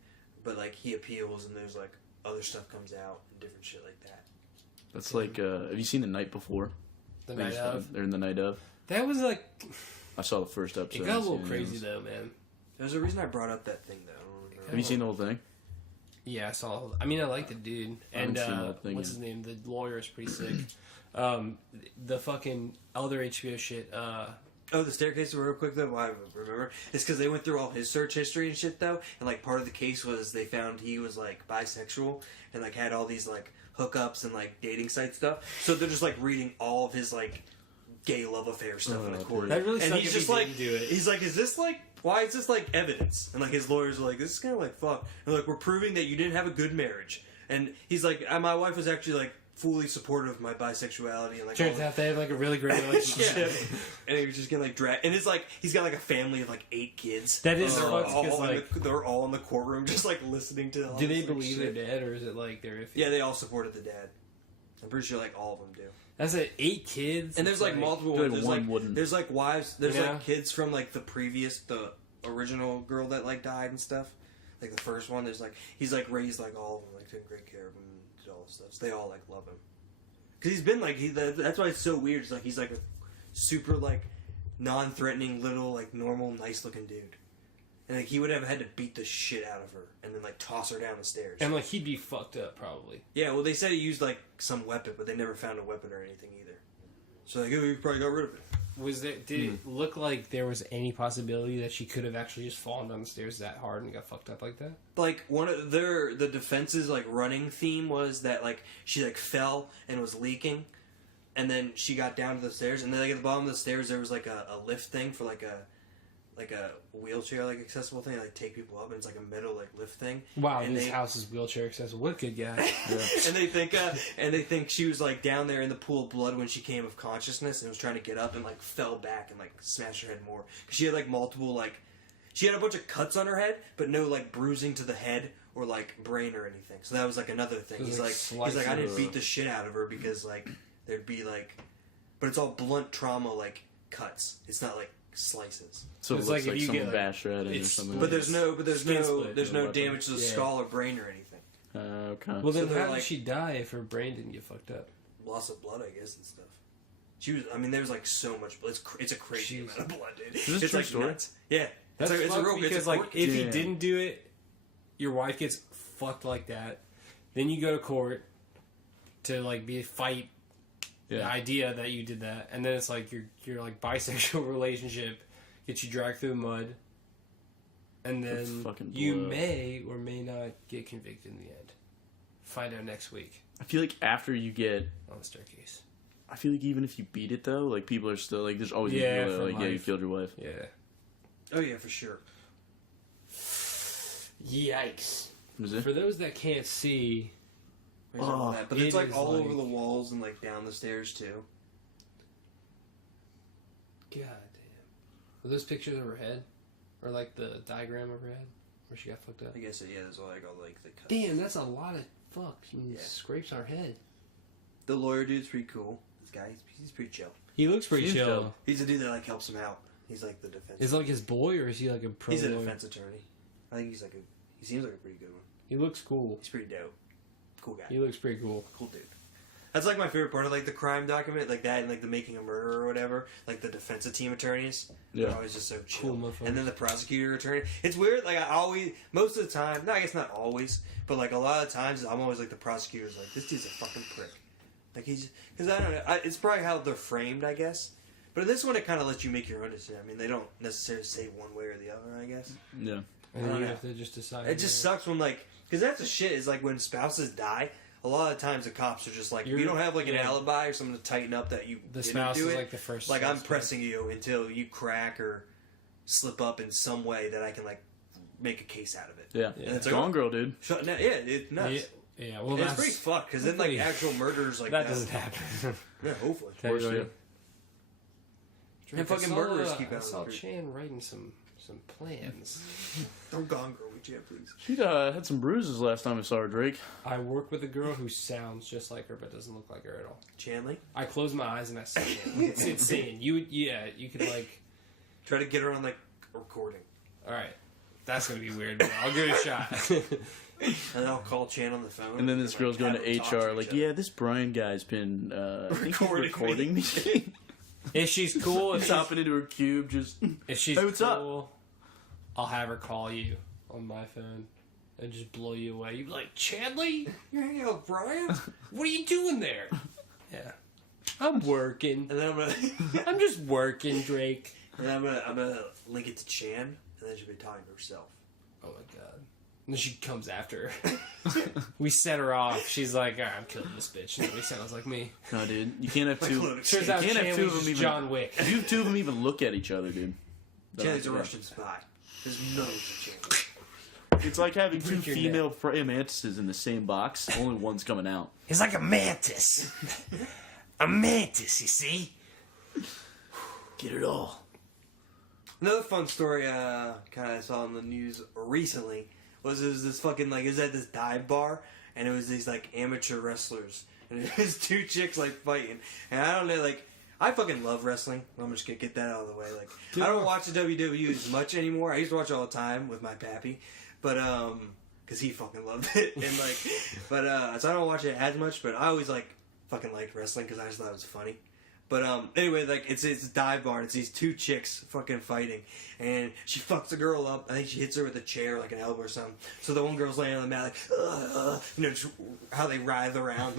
But like he appeals and there's like other stuff comes out and different shit like that. That's like have you seen The Night Before? The Night of. They're in The Night of. That was like. I saw the first episode. It got a little crazy though, man. There's a reason I brought up that thing though. Have you seen the whole thing? Yeah, I saw. I mean, I like the dude, and what's his name? The lawyer is pretty sick. The fucking other HBO shit. Oh, The Staircase, real quick though, why I remember, it's because they went through all his search history and shit though, and like part of the case was they found he was like bisexual and like had all these like hookups and like dating site stuff, so they're just like reading all of his like gay love affair stuff in the court. That really and sucks he's if just he like, didn't do it. He's like, is this like, why is this like evidence? And like his lawyers are like, this is kind of like fuck. And like, we're proving that you didn't have a good marriage. And he's like, my wife was actually like fully supportive of my bisexuality and like turns out they have like a really great relationship. And he was just getting like dragged, and it's like he's got like a family of like 8 kids. That is they're fucked, all, 'cause, like, they're all in the courtroom just like listening to. All Do this, they like, believe shit. they're dead, or is it like they're iffy? Yeah, they all supported the dad. I'm pretty sure like all of them do. That's like 8 kids, And there's like multiple. Dude, There's one like wouldn't. there's like wives. There's Yeah. like kids from like the original girl that like died and stuff. Like the first one, there's like he's like raised like all of them, like taking great care of them and did all this stuff. So they all like love him. Cause he's been like that's why it's so weird. It's like he's like a super like non-threatening little like normal nice looking dude, and like he would have had to beat the shit out of her and then like toss her down the stairs. and like he'd be fucked up probably. Yeah, well they said he used like some weapon, but they never found a weapon or anything either. So like he probably got rid of it. Was there? Did it look like there was any possibility that she could have actually just fallen down the stairs that hard and got fucked up like that? Like one of the defense's like running theme was that like she like fell and was leaking, and then she got down to the stairs, and then like at the bottom of the stairs there was like a lift thing for like a wheelchair like accessible thing, like take people up, and it's like a metal like lift thing. Wow, and this house is wheelchair accessible. What a good guy. and they think she was like down there in the pool of blood when she came of consciousness and was trying to get up and like fell back and like smashed her head more. 'Cause she had like multiple like she had a bunch of cuts on her head, but no like bruising to the head or like brain or anything. So that was like another thing. He's like I didn't beat the shit out of her because like there'd be like, but it's all blunt trauma like cuts. It's not like slices. So it It's looks like like if you someone get, bashed her head in or it's something. But there's no Skin split there's or no weapon. damage to the Yeah. skull or brain or anything. Okay. Well, then So they're how like- did she die if her brain didn't get fucked up? Loss of blood, I guess, and stuff. She was. I mean, there's like so much blood. It's a crazy Jeez. amount of blood, dude. Is this it's true like story? nuts. Yeah, That's it's a real because it's a like court- if he Yeah. didn't do it, your wife gets fucked like that. Then you go to court to like fight the Yeah. idea that you did that, and then it's like your like bisexual relationship gets you dragged through the mud, and That's then fucking you blow. may or may not get convicted in the end. Find out next week I feel like after you get, on the staircase. I feel like even if you beat it though, like people are still like, there's always Yeah, people that are for like, yeah, you life. killed your wife. Yeah. Oh yeah, for sure. Yikes! Was it? For those that can't see, There's all that, but it's it like is all like- over the walls and like down the stairs too. God Are those pictures of her head? Or like the diagram of her head? Where she got fucked up? I guess there's all like the cuts. Damn, that's a lot of scrapes on her head. The lawyer dude's pretty cool. This guy, he's pretty chill. He looks pretty Seems chill. chill. He's a dude that like helps him out. He's like the defense. Is it like his boy, or is he like a pro He's a lawyer? defense attorney. I think he seems like a pretty good one. He looks cool. He's pretty dope. Cool guy. He looks pretty cool. Cool dude. That's like my favorite part of like the crime document, like that and like the Making a Murderer or whatever. Like the defensive team attorneys. Yeah. They're always just so chill. Cool motherfuckers. And then the prosecutor attorney. It's weird, like I always, most of the time, no, I guess not always, but like a lot of times I'm always like the prosecutor's like, this dude's a fucking prick. Like he's, because I don't know, it's probably how they're framed, I guess. But in this one, it kind of lets you make your own decision. I mean, they don't necessarily say one way or the other, I guess. Yeah. And then you have to just decide. It just sucks when like, because that's the shit is like when spouses die. A lot of times the cops are just like, you don't have like an alibi or something to tighten up that you The didn't spouse do is it. like the first. Like I'm suspect. pressing you until you crack or slip up in some way that I can like make a case out of it. Yeah. Yeah. And it's Gone Girl, dude. yeah, it's nuts. Yeah, well, And it's that's pretty fucked because then like hopefully- actual murders like that doesn't happen. Yeah, hopefully. Technically. yeah. And fucking murderers keep out I of saw the street. Chan writing some plans. Don't Gone Girl with you, please. She had some bruises last time I saw her, Drake. I work with a girl who sounds just like her but doesn't look like her at all. Chanley, I close my eyes and I see it. It's insane. You could like. try to get her on like recording, All right, that's gonna be weird. But I'll give it a shot. and I'll call Chan on the phone. And then this like, girl's going have to them talk HR, each like, other. yeah, this Brian guy's been I think he's Recording recording me." me. If she's cool, if she's, Hopping into her cube, just if she's Hey, what's up? cool, I'll have her call you on my phone and just blow you away. You be like, Chadley, You're hanging out with Brian, what are you doing there? Yeah, I'm working. and then I'm gonna. I'm just working, Drake. And I'm gonna link it to Chan, and then she'll be talking to herself. Oh my god. And then she comes after her. We set her off. She's like, all right, I'm killing this bitch. Nobody sounds like me. no, dude. You can't have two. Look, Turns out can't have Chan two was of them just even- John Wick. If you have two of them even look at each other, dude. Chan's a Yeah. Russian spy. There's millions of Chan. It's like having two Freaking female praying mantises in the same box. Only one's coming out. He's like a mantis. A mantis, you see? Get it all. Another fun story kind of saw in the news recently was it was this fucking like it was at this dive bar and it was these like amateur wrestlers and it was two chicks like fighting and I don't know like I fucking love wrestling. I'm just gonna get that out of the way. Like I don't watch the WWE as much anymore. I used to watch all the time with my pappy, but because he fucking loved it and like but so I don't watch it as much. But I always like fucking liked wrestling because I just thought it was funny. But anyway, like it's a dive bar. And it's these two chicks fucking fighting, and she fucks the girl up. I think she hits her with a chair, like an elbow or something. So the one girl's laying on the mat, like, just how they writhe around,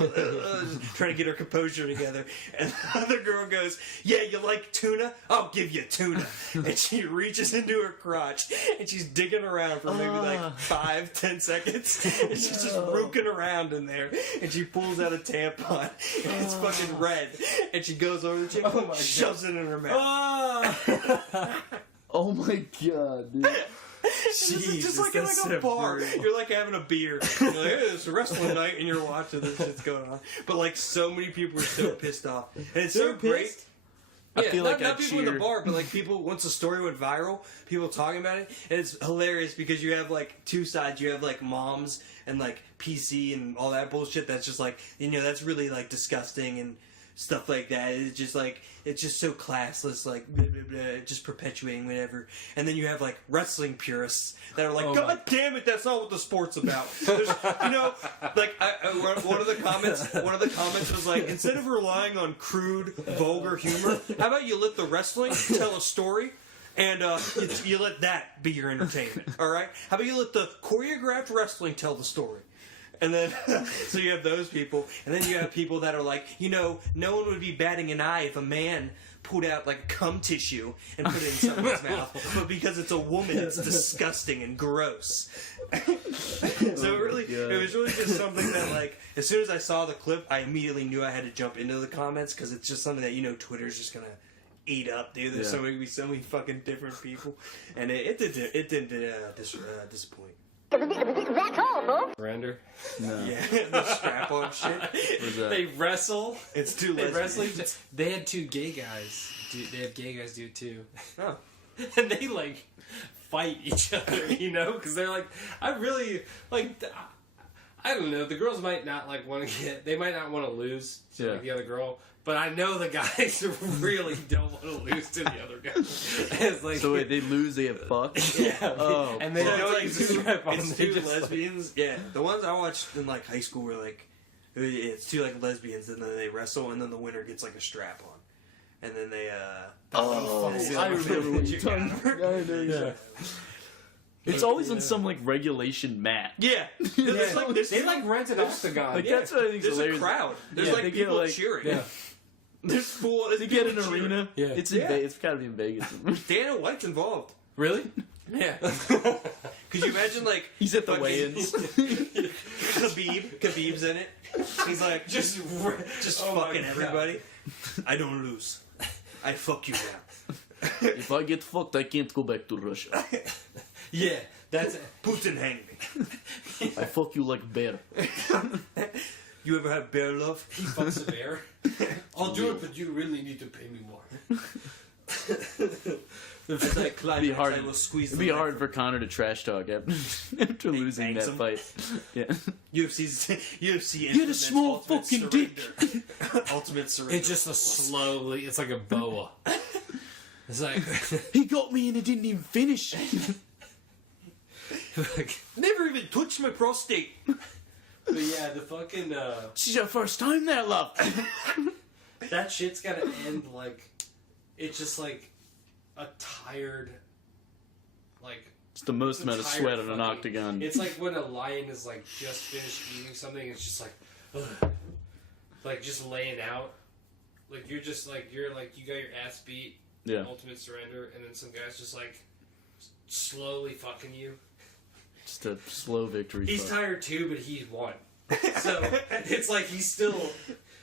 trying to get her composure together. And the other girl goes, "Yeah, you like tuna? I'll give you tuna." And she reaches into her crotch, and she's digging around for maybe like 5-10 seconds, and she's just rooking around in there. And she pulls out a tampon, and it's fucking red, and she goes over the chick, shoves it in her mouth. Oh my god, dude. This is just like in like a bar. You're like having a beer. You're like, hey, it's a wrestling night, and you're watching this shit's going on. But like so many people are so pissed off, and it's so great. I feel like not I'd people in the cheer. bar, but like people. Once the story went viral, people talking about it, and it's hilarious because you have like two sides. You have like moms and like PC and all that bullshit. That's just like that's really like disgusting and stuff like that. It's just like it's just so classless, like blah, blah, blah, just perpetuating whatever. And then you have like wrestling purists that are like, God damn it, that's not what the sport's about. There's, like one of the comments was like, instead of relying on crude, vulgar humor, how about you let the wrestling tell a story? And you let that be your entertainment, all right? How about you let the choreographed wrestling tell the story? And then, so you have those people, and then you have people that are like, no one would be batting an eye if a man pulled out like cum tissue and put it in someone's mouth, but because it's a woman, it's disgusting and gross. So it was really just something that like, as soon as I saw the clip, I immediately knew I had to jump into the comments because it's just something that Twitter's just gonna eat up, dude. There's so many fucking different people, and it didn't disappoint. That's all, folks. Surrender. No. Yeah, the strap-on shit. Where's that? They wrestle. It's too They late. wrestling. They had two gay guys. They have gay guys do it too. Oh. and they like fight each other, you know, because they're like, I really like. I don't know. The girls might not like want to get. They might not want to lose to like, the other girl. But I know the guys really don't want to lose to the other guy. It's like, so wait, they lose, they have fuck? Yeah. Oh. And they So don't it's use the strap on. It's They two just, lesbians. Yeah, the ones I watched in like high school were like, it's two like lesbians, and then they wrestle, and then the winner gets like a strap on, and then they Oh, I remember what you're talking about. Yeah. It's always on some like regulation mat. Yeah, they like rent an octagon. Like that's what I think is there's hilarious. a crowd. There's Yeah, like they get, people like- cheering. Yeah. There's full. They get an arena. Yeah. It's in Vegas. It's gotta be in Vegas. Dana White's involved. Really? Yeah. Could you imagine like He's at the fucking- weigh-ins. Khabib's in it. He's like just Oh my fucking God. everybody. I don't lose. I fuck you now. If I get fucked, I can't go back to Russia. Yeah. That's Putin hang me. I fuck you like bear. You ever have bear love? he fucks a bear. I'll do it, but you really need to pay me more. It's like It'd be hard. I will squeeze It'd the be knife. hard for Connor to trash talk after losing bangs that him. fight. Yeah. UFC. You had a small Ultimate fucking dick. Surrender. Ultimate surrender. It's just a slowly. It's like a boa. It's like, He got me and it didn't even finish. like, Never even touched my prostate. but yeah, the fucking This is your first time there, love. that shit's gotta end like it's just like a tired, like It's the most it's a amount of tired sweat on an fucking- octagon. It's like when a lion is like just finished eating something. It's just like, ugh. Like just laying out. Like you're like you got your ass beat. Yeah. Ultimate surrender, and then some guy's just like slowly fucking you. Just a slow victory. He's fuck. tired too, but he's won. So it's like he's still.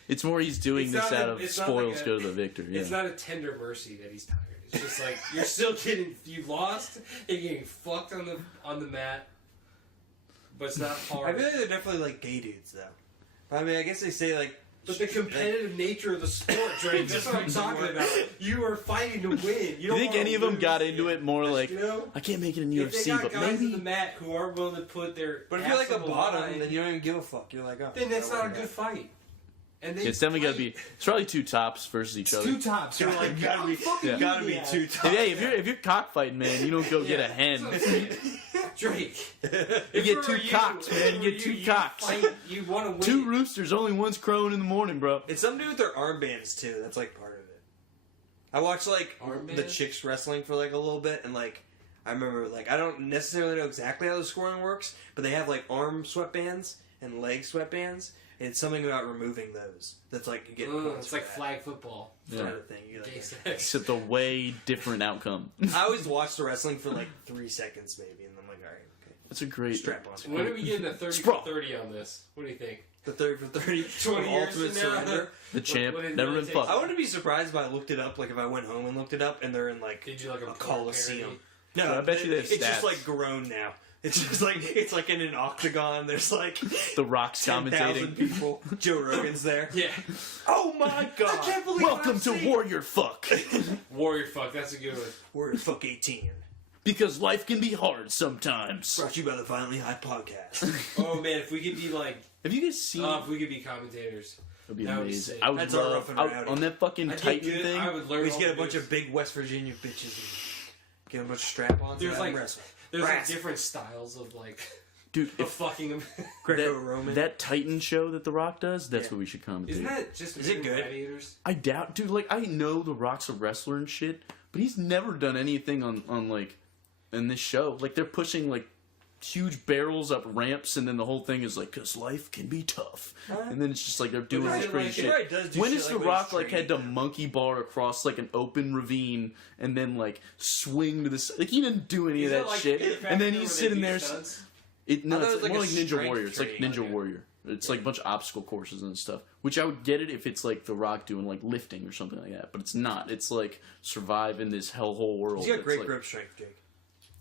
It's more he's doing It's this not out a- of it's not spoils like a- go to the victor. Yeah. It's not a tender mercy that he's tired. It's just like you're still getting you lost. You're getting fucked on the mat, but it's not I hard. feel like they're definitely like gay dudes though. I mean, I guess they say like. But the competitive nature of the sport, Drake, that's what I'm talking about. You are fighting to win. You You don't think wanna any of them lose. got into it more like, You know? I can't make it in If they UFC, got but guys in the maybe. mat who aren't willing to put their But if you're like a ass on the bottom, line, then you don't even give a fuck. You're like, oh. then that's I not a work good out. fight. And they It's definitely got to fight. be. It's probably two tops versus each other. Two tops. You're like, Gotta be, Yeah. gotta be Yeah. two tops. Hey, if you're cockfighting, man, you don't go get a hen. Drake. You get two cocks, man. You get two cocks. You want to win. Two roosters, only one's crowing in the morning, bro. It's something to do with their armbands too. That's like part of it. I watched like Armband? the chicks wrestling for like a little bit, and like I remember like I don't necessarily know exactly how the scoring works, but they have like arm sweatbands and leg sweatbands, and it's something about removing those. That's like you get points It's for like that flag football. kind of thing. You get, Gay like, sex. Except a way different outcome. I always watch the wrestling for like 3 seconds maybe, and I'm like, all right, okay, That's a great. strap on. When are we getting a 30 Sprawl. for 30 on this? What do you think? The 30 for 30 20 years Ultimate from now? Surrender. The champ, What it never really been takes- fucked. I wouldn't be surprised if I looked it up, like if I went home and looked it up, and they're in like Did you like a porn Coliseum. parody? No, I bet you they have it's just stats. like grown now. It's just like it's like in an octagon. There's like The Rock's 10,000 commentating. people. Joe Rogan's there. Yeah. Oh my god! I can't believe Welcome to Warrior Fuck. Warrior fuck, that's a good one. Warrior Fuck 18. Because life can be hard sometimes. Brought to you by the Violently High Podcast. Oh man, if we could be like, Have you guys seen? if we could be commentators. It'd be that would be amazing. sick. I would That's our love rough and rowdy. on that fucking I did Titan good. thing. I would learn We just all get a the bunch moves. of big West Virginia bitches and get a bunch of strap-ons There's and like- wrestle. There's like Brass. different styles of like Dude, of if fucking them. Greco-Roman. that Titan show that The Rock does, that's Yeah. what we should commentate. Isn't that just Is it American good? Gladiators? I doubt, dude. Like, I know The Rock's a wrestler and shit, but he's never done anything on like in this show. Like, they're pushing like huge barrels up ramps, and then the whole thing is like, "'Cause life can be tough," and then it's just like they're doing Right, this crazy like, shit. he probably does do When shit is like The when Rock he's like had to training. monkey bar across like an open ravine and then like swing to this? Like, he didn't do any of that shit, and then he's sitting there. No, I thought it's it was like more a like Ninja strength Warrior. It's like training. Ninja Warrior. It's like a bunch of obstacle courses and stuff. Which I would get it if it's like The Rock doing like lifting or something like that. But it's not. It's like survive in this hellhole world. He's got that's great like, grip strength, Jake.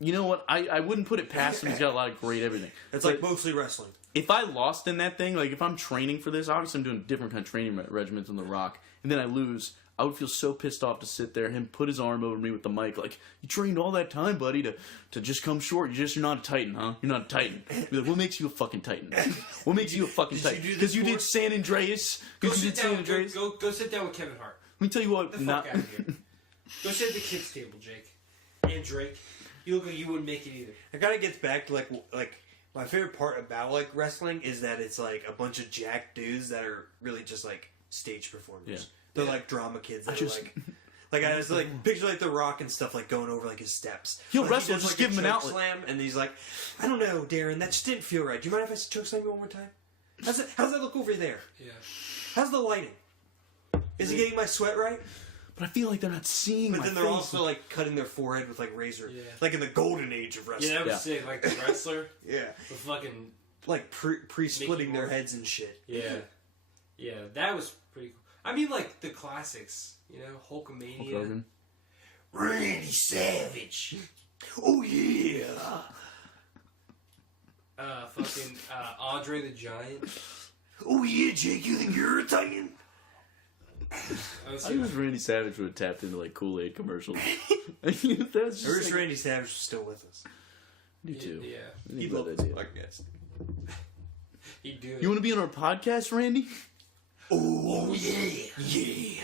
You know what? I wouldn't put it past him. He's got a lot of great everything. It's like mostly wrestling. If I lost in that thing, like if I'm training for this, obviously I'm doing different kind of training regimens than The Rock, and then I lose, I would feel so pissed off to sit there, him put his arm over me with the mic, like, you trained all that time, buddy, to just come short. You're not a Titan, huh? You're not a Titan. Be like, what makes you a fucking Titan? What makes you a fucking Titan? Because you did San Andreas. Go Because you sit did down. San Andreas. Go sit down with Kevin Hart. Let me tell you what. Get the fuck out of here. Go sit at the kids' table, Jake. And Drake. You look like you wouldn't make it either. It kind of gets back to like my favorite part about like wrestling is that it's like a bunch of jacked dudes that are really just like stage performers. Yeah. They're like drama kids that are like I just like picture like The Rock and stuff like going over like his steps. He'll like, wrestle, he does, just like, give him a an choke outlet. slam, and he's like, I don't know, Darren, that just didn't feel right. Do you mind if I choke slam you one more time? How's that look over there? Yeah. How's the lighting? Is he getting my sweat right? But I feel like they're not seeing But my then they're face. also like cutting their forehead with like razor, Yeah. like in the golden age of wrestling. Yeah, that was sick. Like the wrestler. Yeah. The fucking. Like pre-splitting Mickey their Rourke. heads and shit. Yeah. Yeah, that was pretty cool. I mean, like the classics. You know, Hulkamania. Hulk Hogan. Randy Savage. Oh yeah. Fucking Andre the Giant. Oh yeah, Jake. You think you're a Titan? I was I wish Randy Savage would have tapped into like Kool-Aid commercials. That's just I wish like, Randy Savage was still with us. Me too. Yeah. I think He'd love love that this idea. podcast. He'd do it. You want to be on our podcast, Randy? Oh yeah, yeah.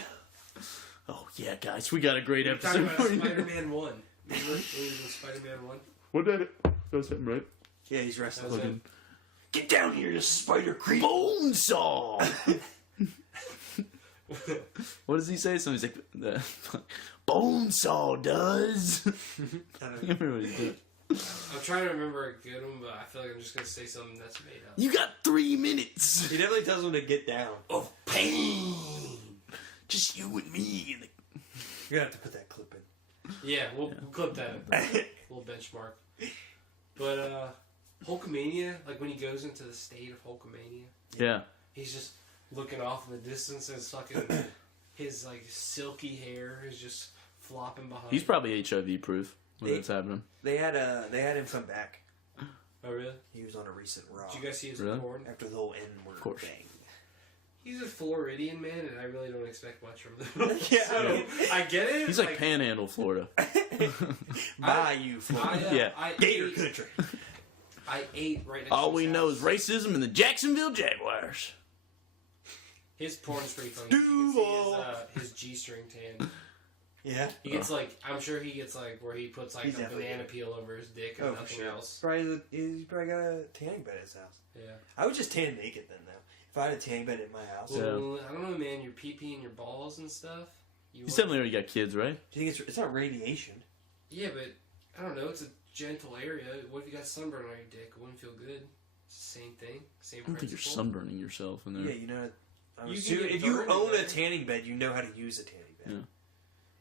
Oh yeah, guys, we got a great We're talking episode about for you. Spider-Man 1. Remember when he was in Spider-Man 1? What did it? That was him, right? Yeah, he's wrestling. That was it. Get down here, you spider creep. Bonesaw! What does he say? Somebody's like, Bonesaw does. I remember what he did. I'm trying to remember a good one, but I feel like I'm just going to say something that's made up. You got 3 minutes He definitely tells him to get down. of pain. Just you and me. You're gonna have to put that clip in. Yeah, we'll clip that. Little benchmark. But, Hulkamania, like when he goes into the state of Hulkamania, Yeah. he's just looking off in the distance and it's fucking, his like silky hair is just flopping behind. He's probably HIV proof when that's happening. They had him come back. Oh, really? He was on a recent Raw. Did you guys see his Really? porn? After the whole N-word course. thing. He's a Floridian man, and I really don't expect much from him. Yeah, So, Yeah. I get it. He's like Panhandle, Florida. Bayou, Florida. Yeah. I Gator ate, country. I ate right next All to we his know house. is racism and the Jacksonville Jaguars. His porn's pretty funny. You can see his G-string tan. Yeah. He gets like, I'm sure he gets like where he puts like He's a definitely banana good. peel over his dick and Oh, for nothing sure. else. He's probably got a tanning bed at his house. Yeah. I would just tan naked then, though. If I had a tanning bed at my house. Yeah. Well, I don't know, man. Your pee and your balls and stuff. He's definitely already got kids, right? Do you think it's not radiation? Yeah, but I don't know. It's a gentle area. What if you got sunburn on your dick? It wouldn't feel good. It's the same thing. Same I don't think you're principle. sunburning yourself in there. Yeah, you know. You can assuming get if you burned own in a there. tanning bed, you know how to use a tanning bed. Yeah.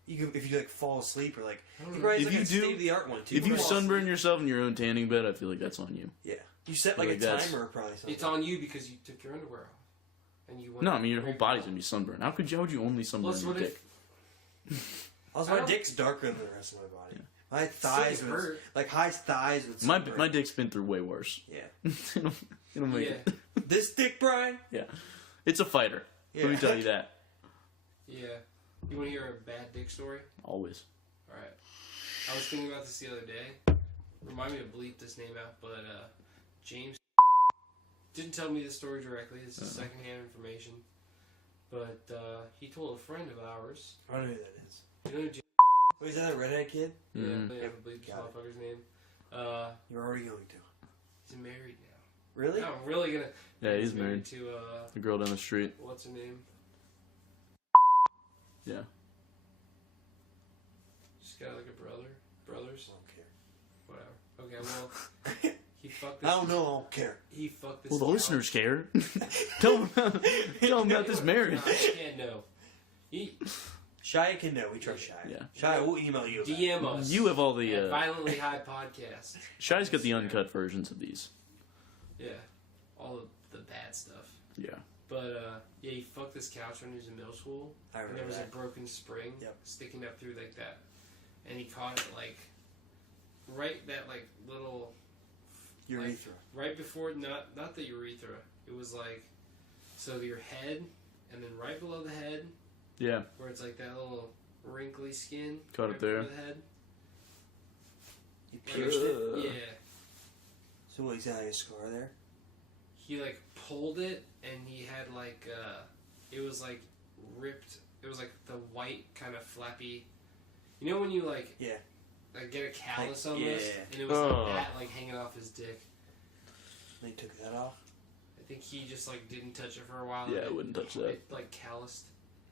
You can, if you like fall asleep or like, I don't you know. probably If like you a do- state of the art one too. If you Fall sunburn asleep. yourself in your own tanning bed, I feel like that's on you. Yeah, you set like Like a that's- timer or probably something. It's on you because you took your underwear off. And you went No, I mean your whole body's gonna be sunburned. How would you only sunburn Plus, your what dick? if Also, I my don't- dick's darker than the rest of my body. Yeah. My thighs Still would hurt. like high thighs would. My sunburn. dick's been through way worse. Yeah, It'll make Yeah. it. this dick, Brian. Yeah, it's a fighter. Let me Yeah. tell you that. Yeah. You want to hear a bad dick story? Always. Alright. I was thinking about this the other day. Remind me to bleep this name out, but James didn't tell me this story directly. This is secondhand information. But he told a friend of ours. I don't know who that is. You know who James Wait, is that a redhead kid? Mhm. Yeah, I have to bleep this Got it. motherfucker's name. You're already going to. He's married now. Really? Now I'm really gonna. Yeah, he's married. to The girl down the street. what's her name? Yeah. She's got like a brother. Brothers. I don't care. Whatever. Okay, well, he fucked this. I don't know. I don't care. He fucked this. Well, the gal. listeners care. tell them about this marriage. No, I can't know. He Shia can know. We trust Shia. Yeah. Shia, we'll email you. About it. DM us. You have all at the. Violently High Podcast. Shy's got the uncut versions of these. Yeah, all of the bad stuff. Yeah. But yeah, he fucked this couch when he was in middle school, I and remember there was that. a broken spring Yep. sticking up through like that, and he caught it like right that like little Urethra. like, right before not the urethra. It was like so your head and then right below the head. Yeah. Where it's like that little wrinkly skin. Cut right it there. below the head. You pierced it? Yeah. So what, he's got like a scar there? He like pulled it and he had like it was like ripped. It was like the white kind of flappy. You know when you like like get a callus Like, almost, yeah. and it was like that like hanging off his dick. They took that off. I think he just like didn't touch it for a while. Yeah, and I wouldn't touch that. It like calloused.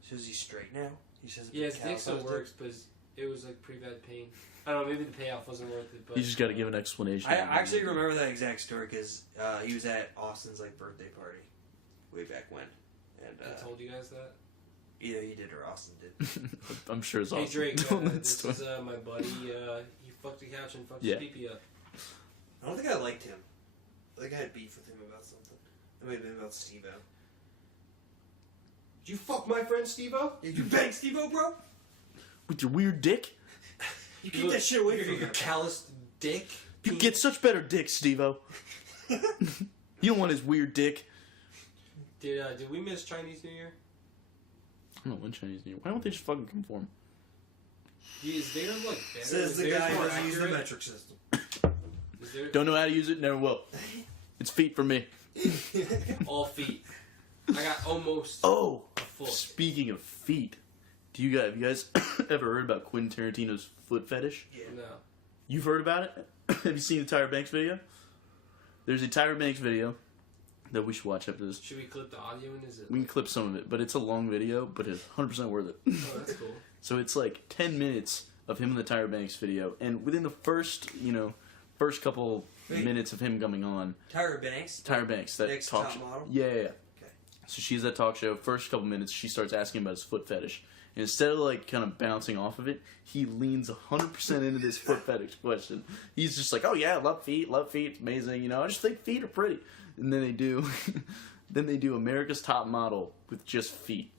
So is he straight now? He says Yeah, his dick still works, but it was like pretty bad pain. I don't know, maybe the payoff wasn't worth it. But You just got to give an explanation. I actually remember that exact story because he was at Austin's like birthday party way back when, and I told you guys that. either he did or Austin did. I'm sure it's Hey awesome. Drake, Telling that this story. is my buddy. He fucked the couch and fucked Yeah. his pee up. I don't think I liked him. I think I had beef with him about something. It might have been about Steve-O. Did you fuck my friend Steve-O? Did you bang Steve-O, bro? With your weird dick? You keep that shit away from your me. calloused dick. You get such better dick, Steve-O. You don't want his weird dick. Did we miss Chinese New Year? I don't know when Chinese New Year. Why don't they just fucking conform? Is theirs like better? Says Is the theirs guy who more doesn't use the accurate? metric system. Is there Don't know how to use it, never will. It's feet for me. all feet? I got almost Oh, a foot. speaking of feet, have you guys ever heard about Quentin Tarantino's foot fetish? Yeah. No. You've heard about it? Have you seen the Tyra Banks video? There's a Tyra Banks video that we should watch after this. Should we clip the audio in? Is it? We can clip some of it, but it's a long video, but it's 100% worth it. Oh, that's cool. So it's like 10 minutes of him in the Tyra Banks video, and within the first couple minutes of him coming on, Tyra Banks? Tyra Banks, that Next talk top show. model? Yeah. Okay. So she's at talk show. First couple minutes, she starts asking about his foot fetish. And instead of like kind of bouncing off of it, he leans 100% into this foot fetish question. He's just like, "Oh yeah, love feet, it's amazing. You know, I just think feet are pretty." And then they do America's Top Model with just feet.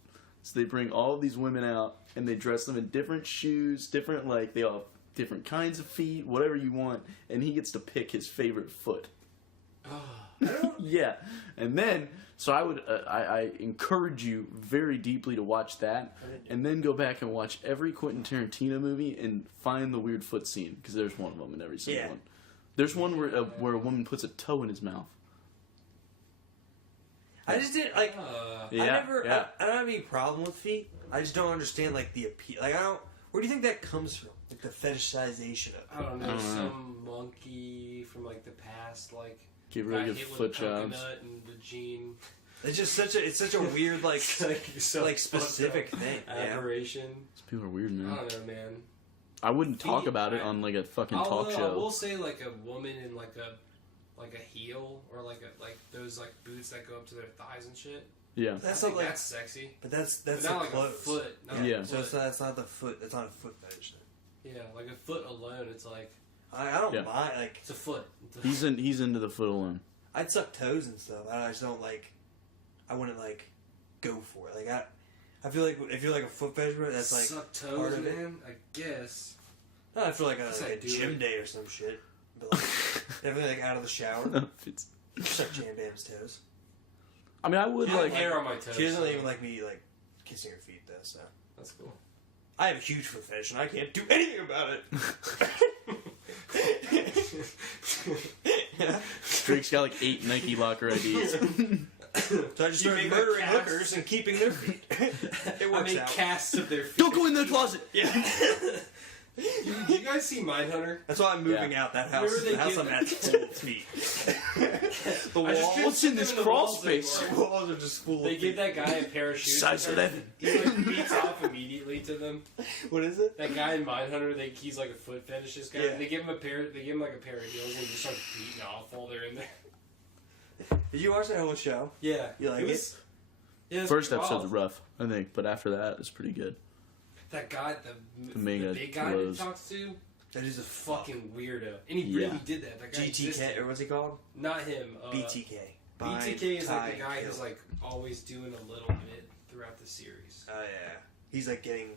So they bring all of these women out and they dress them in different shoes, different they all have different kinds of feet, whatever you want, and he gets to pick his favorite foot. Yeah, and then so I encourage you very deeply to watch that, and then go back and watch every Quentin Tarantino movie and find the weird foot scene because there's one of them in every single one. There's one where a woman puts a toe in his mouth. I just didn't like. I don't have any problem with feet. I just don't understand like the appeal. Like I don't. Where do you think that comes from? Like the fetishization of it. I don't know. Some monkey from like the past, like Give really got good hit foot with a jobs. coconut and the gene. It's just such a weird like like specific thing. Yeah. Aberration. These people are weird, I man. don't know, man. I wouldn't talk Feet, about it on like a fucking talk I show. will say like a woman in like a heel or like those like boots that go up to their thighs and shit. Yeah. That's I not think like. that's sexy. But that's But the not like clothes. a foot. Not Yeah. like a So foot. that's not the foot. That's not a foot fetish then. Yeah, like a foot alone, it's like I don't Yeah. mind. Like it's a foot. He's into the foot alone. I'd suck toes and stuff. I just don't like. I wouldn't like go for it. Like I feel like if you're like a foot fetish, that's like suck part toes, of it. man. I guess. No, I feel like Guess a I'd do gym it. day or some shit. But like, definitely like out of the shower. It's- Suck Jam Bam's toes. I mean, I would She has like. hair on my toes. She doesn't so even like me like kissing her feet though. So That's cool. I have a huge foot fetish and I can't do anything about it. Drake's got like 8 Nike locker IDs. So I just started murdering hookers and keeping their feet. It I works make out. casts of their feet. Don't go in the closet. Yeah. Did you guys see Mindhunter? That's why I'm moving out that house. Remember they The house give- I'm at's full of feet. The I just walls. can't What's in this sit in the crawl walls space? anymore. The walls are just full They of give feet. that guy a pair of shoes. Size He 11. like beats off immediately to them. What is it? That guy in Mindhunter, he's like a foot fetishist guy. Yeah. They give him like a pair of heels and he just starts beating off while they're in there. Did you watch that whole show? Yeah, You like it? Yeah, it's First pretty episode's wild. rough, I think, but after that, it's pretty good. That guy, the main guy big guy blows. that talks to, That is a fucking weirdo, and he Yeah. really did that. That guy GTK existed. or what's he called? Not him. BTK. BTK is like the guy Kill. who's like always doing a little bit throughout the series. Oh yeah. He's like getting.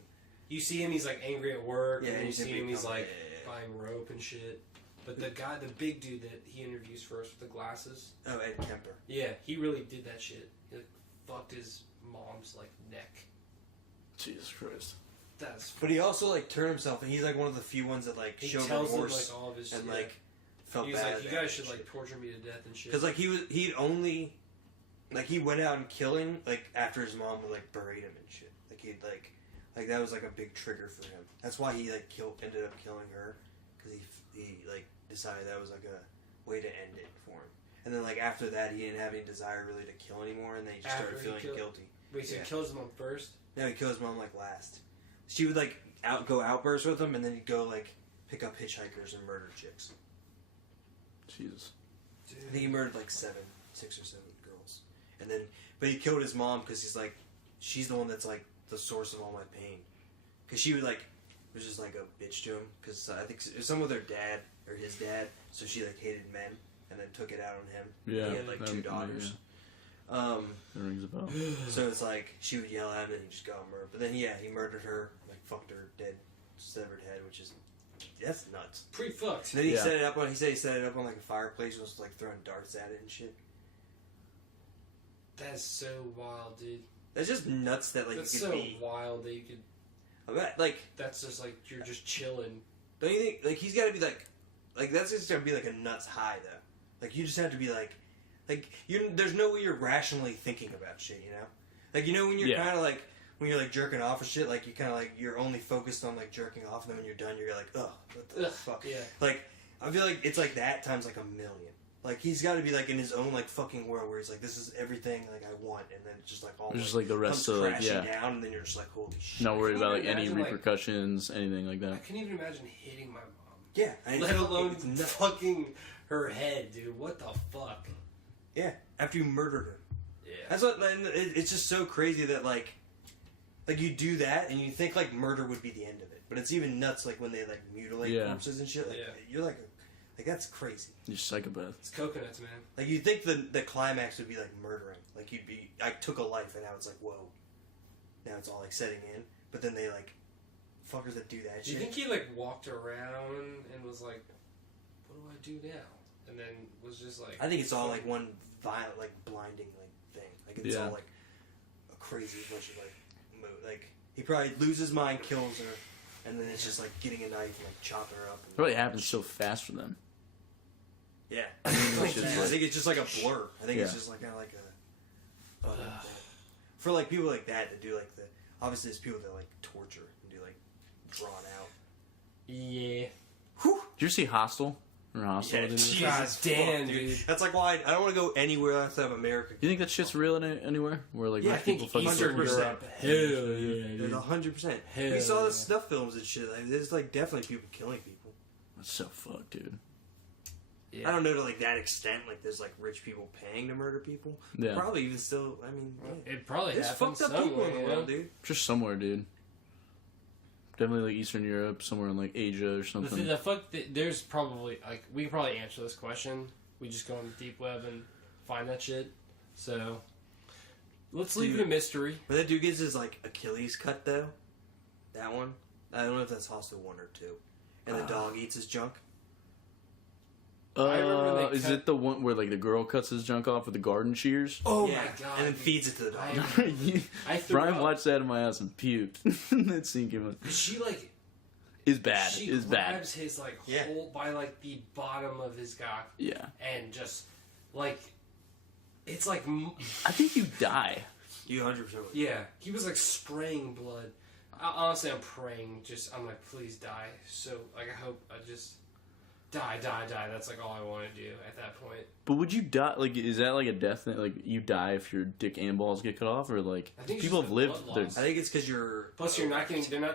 You see him, he's like angry at work, Yeah, and then you he's see him, he's like yeah. buying rope and shit. But the big dude that he interviews first with the glasses. Oh, Ed Kemper. Yeah, he really did that shit. He like, fucked his mom's like neck. Jesus Christ. But he also like turned himself, and he's like one of the few ones that like he showed tells remorse them, like, all of his and shit. like felt He's bad. like, you guys should like torture me to death and shit. Because like he'd only like he went out and killing like after his mom would like berate him and shit. Like he'd like that was like a big trigger for him. That's why he like ended up killing her, because he like decided that was like a way to end it for him. And then like after that he didn't have any desire really to kill anymore, and then he just started feeling guilty. Wait, so he kills his mom first? No, he kills his mom like last. She would like go outbursts with him, and then he'd go like pick up hitchhikers and murder chicks. Jesus. Dude. I think he murdered like 6 or 7 girls, and then but he killed his mom because he's like, she's the one that's like the source of all my pain, because she would like was just like a bitch to him, because I think it was some with her dad or his dad, so she like hated men and then took it out on him. Yeah, He had like 2 daughters. That rings a bell. So it's like she would yell at him and he just got murdered. But then he murdered her, like fucked her dead, severed head, which is that's nuts. Pretty fucked. And then he set it up on. He said he set it up on like a fireplace and was like throwing darts at it and shit. That's so wild, dude. That's just nuts that like That's you could so be. wild that you could. I bet, like, That's just like you're just chilling. don't you think like he's got to be like that's just gonna be like a nuts high though. Like you just have to be like you. There's no way you're rationally thinking about shit, you know. Like you know when you're kind of like when you're like jerking off or shit, like you kind of like you're only focused on like jerking off, and then when you're done, you're like, oh, what the fuck? Yeah. Like I feel like it's like that times like a million. Like he's got to be like in his own like fucking world where he's like, this is everything like I want, and then it's just like all Just like the rest comes of crashing down, and then you're just like, holy shit. Not worried about like Can you any imagine, like- repercussions, anything like I that. couldn't even imagine hitting my mom. Yeah, Let alone it's nuts. fucking her head, dude. What the fuck? Yeah, after you murdered her. Yeah. That's what. And it's just so crazy that like you do that and you think like murder would be the end of it, but it's even nuts like when they like mutilate corpses and shit. Like you're like that's crazy. You're a psychopath. It's coconuts, man. Like you'd think the climax would be like murdering. Like you'd be I took a life and now it's like whoa. Now it's all like setting in, but then they like fuckers that do that Do you shit. think he like walked around and was like, "What do I do now?" And then was just like, I think it's all like one violent, like blinding, like thing. Like it's Yeah. all like a crazy bunch of like he probably loses his mind, kills her, and then it's just like getting a knife and like chopping her up. It probably happens so fast for them. Yeah, It's I just think it's just like a blur. I think it's Yeah. just like kind of like a thing. For like people like that do like the obviously there's people that like torture and do like drawn out. yeah. Whew. Did you see Hostel? Or Hostel? Yeah, didn't you? Jesus. God damn, fuck, dude. That's like why I don't want to go anywhere outside of America. You think that shit's real anywhere? Where like Yeah, rich I think people fucking Eastern torture? Europe. Hell yeah, There's dude. 100%. Hell We saw the yeah. snuff films and shit. Like, there's like definitely people killing people. That's so fucked, dude. Yeah. I don't know to like that extent. Like there's like rich people paying to murder people. Yeah. Probably even still. I mean, yeah. It probably There's happens fucked up people in the somewhere, world, you know? dude. Just somewhere, dude. Definitely like Eastern Europe, somewhere in like Asia or something. There's probably like we can probably answer this question. We just go on the deep web and find that shit. So let's leave it a mystery. But that dude gets his like Achilles cut though. That one. I don't know if that's Hostel 1 or 2. And the dog eats his junk. I remember they Is cut- it the one where like the girl cuts his junk off with the garden shears? Oh yeah. my god! And then dude. feeds it to the dog. I threw Brian up. watched that in my house and puked. That scene came out. She like Is bad. she Is bad. grabs his like Yeah. whole by like the bottom of his cock Yeah. and just like it's like I think you die. You 100% would. yeah. He was like spraying blood. Honestly, I'm praying. I'm like, please die. So like, I hope I just die. That's like all I want to do at that point. But would you die? Like, is that like a death thing? Like, you die if your dick and balls get cut off, or like I think it's people just have the lived? blood Their, loss. I think it's because you're. Plus, they're not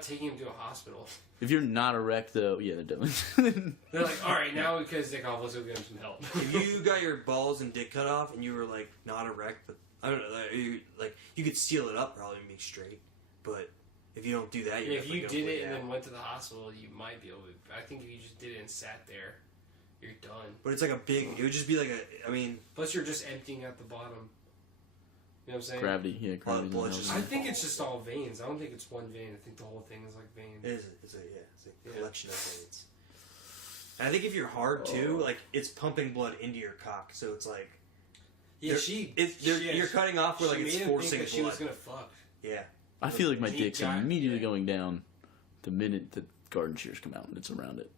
taking him to a hospital. if you're not erect, though, yeah, they're definitely. They're like, all right, now because dick off, let's go get him some help. If you got your balls and dick cut off and you were like not erect, but I don't know, you could seal it up probably and be straight, but if you don't do that, you're If you definitely did gonna it bleed and out. then went to the hospital, you might be able to. I think if you just did it and sat there, you're done. But it's like a big. It would just be like a. I mean, Plus, you're just emptying out the bottom. You know what I'm saying? Gravity, yeah, gravity. blood doesn't just- help. I think it's just all veins. I don't think it's one vein. I think the whole thing is like veins. it is. It's a collection of things. And I think if you're hard too, like it's pumping blood into your cock, so it's like Yeah, you're cutting off where like it's forcing blood. She was gonna fuck. Yeah, I feel like my He dick's got- immediately going down the minute the garden shears come out and it's around it.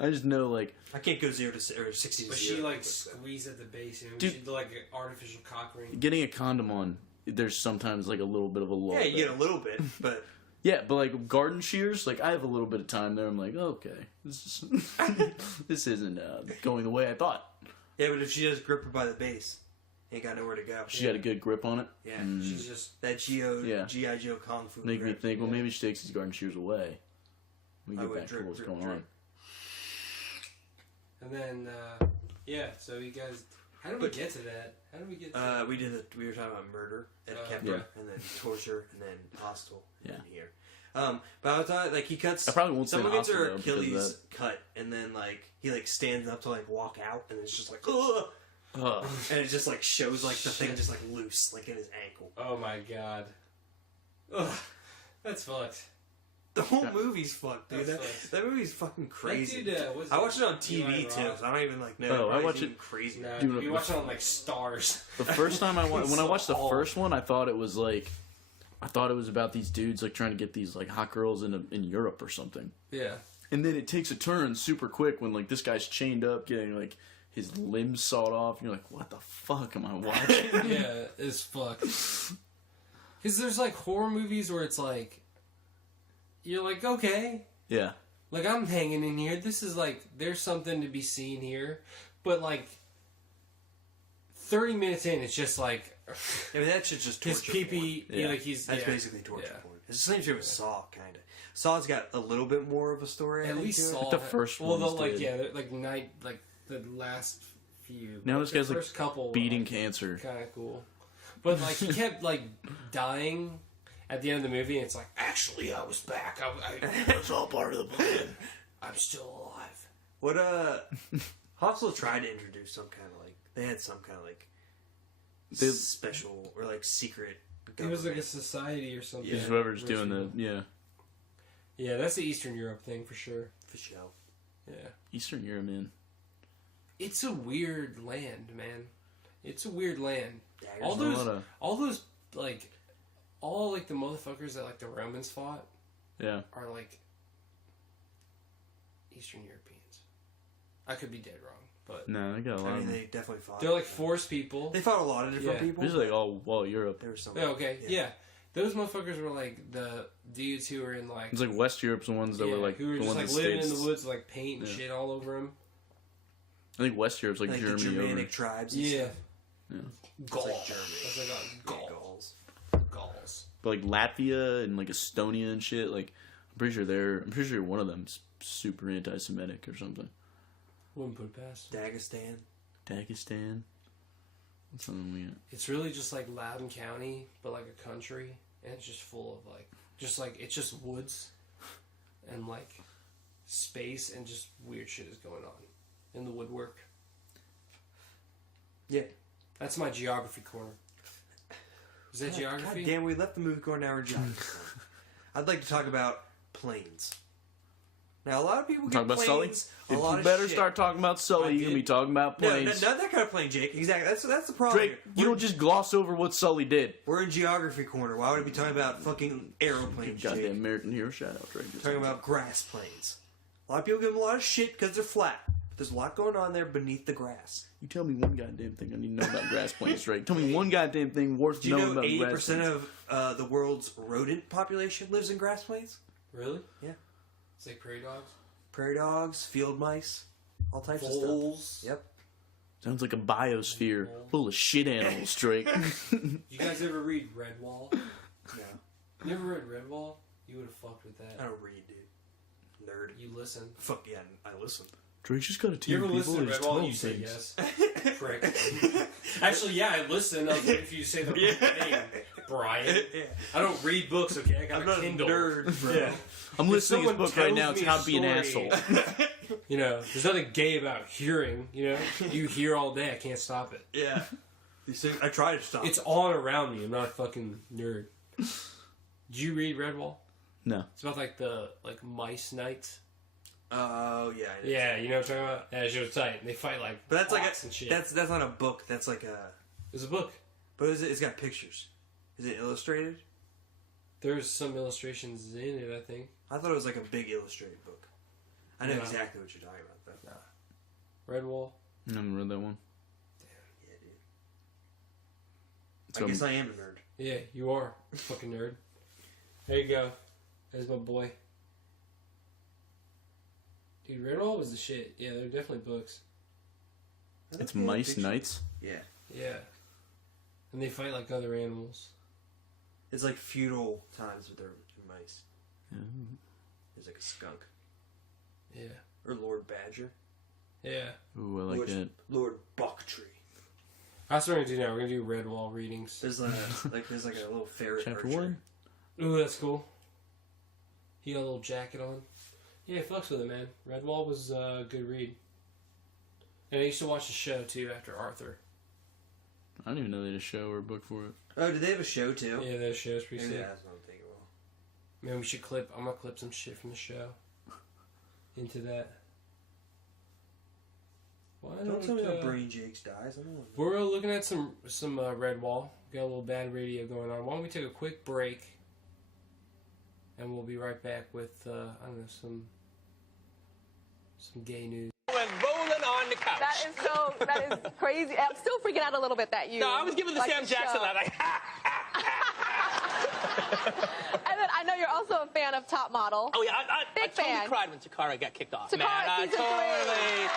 I just know, like, I can't go 0 to 60 to But 0. she like squeezed at the base, you know. Dude. She did like an artificial cock ring. getting a condom on, there's sometimes like a little bit of a lull. yeah, you there. get a little bit, but Yeah, but like garden shears, like I have a little bit of time there. I'm like, okay, this isn't going the way I thought. yeah, but if she does grip her by the base, ain't got nowhere to go. She got a good grip on it. Yeah, She's just that Yeah. GI Joe kung fu. Make me grip. think. Well, maybe she takes these garden shears away. We I get would back to drip, what's drip, going drip. on. and then yeah. So you guys, how did we get to that? How did we get? To We were talking about murder at Kepler, Yeah. and then torture, and then hostile, and Yeah. then here. But I was thought like he cuts. I probably won't say someone gets hostile, her though, because of Achilles cut, and then like he like stands up to like walk out, and it's just like ugh, Ugh. and it just like shows like the thing Shit. just like loose like in his ankle. Oh my god. Ugh, that's fucked. The whole movie's fucked, dude. That's That, fucked. that movie's fucking crazy. That dude, what's I watched it on Eli TV too, Roth? so I don't even like know. Oh, I Probably watch seem it- crazy. Nah, Dude, you watch it on like Stars. The first time when I watched the Saw. first one, I thought it was like, I thought it was about these dudes like trying to get these like hot girls in Europe or something. Yeah. And then it takes a turn super quick when like this guy's chained up, getting like his limbs sawed off. And you're like, what the fuck am I watching? Yeah, it's fucked. Because there's like horror movies where it's like, you're like, okay, Yeah. like I'm hanging in here. This is like, there's something to be seen here. But like, 30 minutes in, it's just like, I mean, that shit's just his torture pee-pee, porn. Yeah. like he's, That's yeah. basically torture Yeah. porn. It's the same shit with Saw, kind of. Saw's got a little bit more of a story. I At think, least to it. Saul. The first well, ones the, like did. yeah, like the last few. Now like, this the guy's like first couple beating cancer. Kind of cool, but like he kept like dying at the end of the movie, and it's like actually I was back. It's all part of the plan. I'm still alive. What Hostel tried to introduce some kind of like they had some kind of like They- special or like secret. It was like a government. society or something. Just whoever's doing the Yeah, that's the Eastern Europe thing for sure. for show. Yeah, Eastern Europe, man. it's a weird land, man. It's a weird land. Daggers. All There's a those, lot of- all those, like, all like the motherfuckers that like the Romans fought Yeah. are like Eastern Europeans. I could be dead wrong, but No, I got a lot I of mean, them. they definitely fought. they're like forest people. They fought a lot of different Yeah. people. This is like all Europe. There was some. Yeah, okay, yeah. Those motherfuckers were like the dudes who were in like It's like West Europe's the ones that were like who were the just ones like that living stayed. in the woods, like paint and Yeah. shit all over them. I think West Europe's like, Like the Germany Germanic over. tribes. And Yeah, stuff. Yeah. Gaul. It's like Germany. That's like Yeah, Gauls. Gauls. Gauls. But like Latvia and like Estonia and shit, like I'm pretty sure one of them's super anti-Semitic or something. Wouldn't put it past. Dagestan. Dagestan. That's something we. It's really just like Loudoun County, but like a country, and it's just full of like, it's just woods, and like space, and just weird shit is going on in the woodwork. Yeah. That's my geography corner. Is that geography? God damn, we left the movie corner now we're geography. I'd like to talk about planes. Now, a lot of people get Talk about Sully. planes. If A lot you of better shit. start talking about Sully, I you're gonna be did. talking about No, planes. not that kind of plane, Jake. Exactly. That's the problem. Drake, here. you don't just gloss over what Sully did. We're in geography corner. Why would I be talking about fucking aeroplanes, Goddamn Jake? American hero, shout out Drake. Talking about grass planes. A lot of people give them a lot of shit because they're flat. But there's a lot going on there beneath the grass. You tell me one goddamn thing I need to know about grass planes, Drake. Tell me one goddamn thing worth Do you knowing know about grass 80% planes. of the world's rodent population lives in grass plains? Really? Yeah. It's like prairie dogs. Prairie dogs, field mice, all types of Voles. stuff. Yep. Sounds like a biosphere full of shit animals, Drake. You guys ever read Redwall? No, You ever read Redwall? You would have fucked with I that. don't read, dude. Nerd. You listen. Fuck yeah, I listen. Drake just got a You team ever of people listen in to his Redwall? tone You say things. yes. Prick. Actually, yeah, I listen. If you say the name, Brian. Yeah. I don't read books, okay? I got I'm a not Kindle. a nerd, bro. Yeah. I'm listening to someone his book right tells now. It's me how a to be an story- asshole. You know, there's nothing gay about hearing, you know? You hear all day, I can't stop it. Yeah. You see, I try to stop. It's on around me. I'm not a fucking nerd. Did you read Redwall? No. It's about like the mice knights. Oh yeah. Yeah, you know what I'm talking about? Yeah, she was tight. They fight like But that's like hawks and shit. that's not a book. That's like a. There's a book. But it's got pictures. Is it illustrated? There's some illustrations in it, I think. I thought it was like a big illustrated book. I know No. exactly what you're talking about, though. Redwall. I haven't read that one. Yeah, dude. So, I guess I am a nerd. Yeah, you are. Fucking nerd. There you go. There's my boy. Dude, Redwall was the shit. Yeah, they're definitely books. it's Mice Knights. Yeah. Yeah. And they fight like other animals. It's like feudal times with their mice. Yeah. There's like a skunk. Yeah. Or Lord Badger. Yeah. Ooh, I like that. Lord Bucktree. That's what we're gonna do now. We're gonna do Redwall readings. There's there's like a little ferret Chapter archer. 1. Ooh, that's cool. He got a little jacket on. Yeah, fucks with it, man. Redwall was a good read. And I used to watch the show too after Arthur. I don't even know they had a show or a book for it. Oh, did they have a show too? Yeah, that show's pretty Maybe sick. that's what I'm thinking of. Man, we should clip. I'm gonna clip some shit from the show into that. Why Don't tell me how uh, Brain Jakes dies. I don't know. We're looking at some Redwall. Got a little bad radio going on. Why don't we take a quick break, and we'll be right back with I don't know some gay news. And rolling on the couch. That is crazy. I'm still freaking out a little bit that you. No, I was giving the like Sam Jackson show. laugh. Like, And then I know you're also a fan of Top Model. oh yeah, I Big totally fan. cried when Takara got kicked off. Takara, man, I season totally.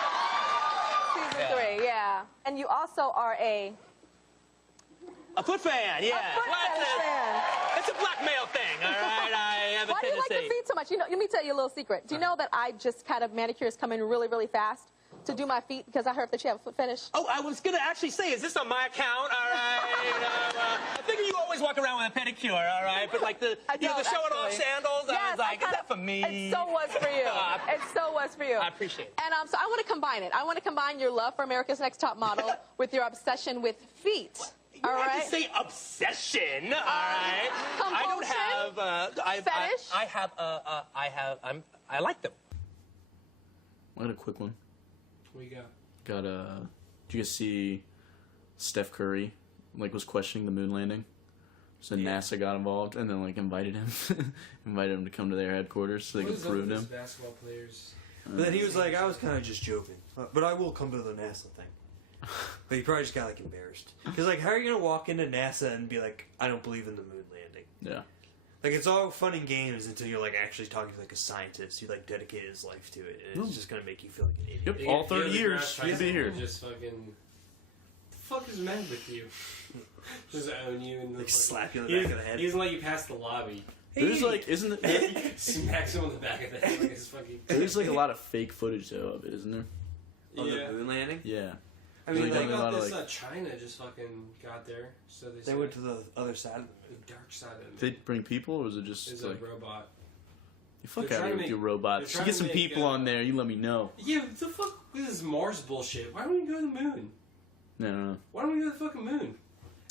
Season 3, yeah. And you also are a Foot fan, yeah. foot fan. It's a black male thing, all right? I have a Why do you like tendency. your feet so much? You know, let me tell you a little secret. Do you know that I just kind of manicures come in really, really fast to do my feet because I heard that you have a foot fetish? Oh, I was gonna actually say, is this on my account? All right. I figure you always walk around with a pedicure, all right? But like the I the don't, showing off actually. sandals, I Yes, was like, is kinda- that for me? It so was for you. It so was for you. I appreciate it. And so I want to combine it. I want to combine your love for America's Next Top Model with your obsession with feet. You All have right. to say obsession, all right? I don't have fetish? I like them. I got a quick one. What you got? Got did you guys see Steph Curry was questioning the moon landing? So NASA got involved and then invited him to come to their headquarters so they What could is up prove with him. these basketball players? But then he was like, I was kind of just joking. But I will come to the NASA thing. But he probably just got embarrassed. Because how are you going to walk into NASA and be like, I don't believe in the moon landing? Yeah. It's all fun and games until you're actually talking to a scientist who dedicated his life to it. And it's just going to make you feel like an idiot. Yep. You All get Neil 30 deGrasse years he'd be Tyson here. and just fucking. The fuck is the matter with you? Just own you and slap you in the back of the head. He doesn't let you pass the lobby. There's isn't it? Smacks him on the back of the head like it's fucking. There's a lot of fake footage though of it, isn't there? On Yeah. the moon landing? Yeah. I mean, Like, They definitely a got lot of, this. China just fucking got there, so they. they said went to the other side of the moon. the dark side of it. Did they bring people or was it just Is a robot. you fuck they're out trying of to here with your make- robots? they're You get trying some to make, people on there. You let me know. Yeah, the fuck is this Mars bullshit? Why don't we go to the moon? No. Why don't we go to the fucking moon?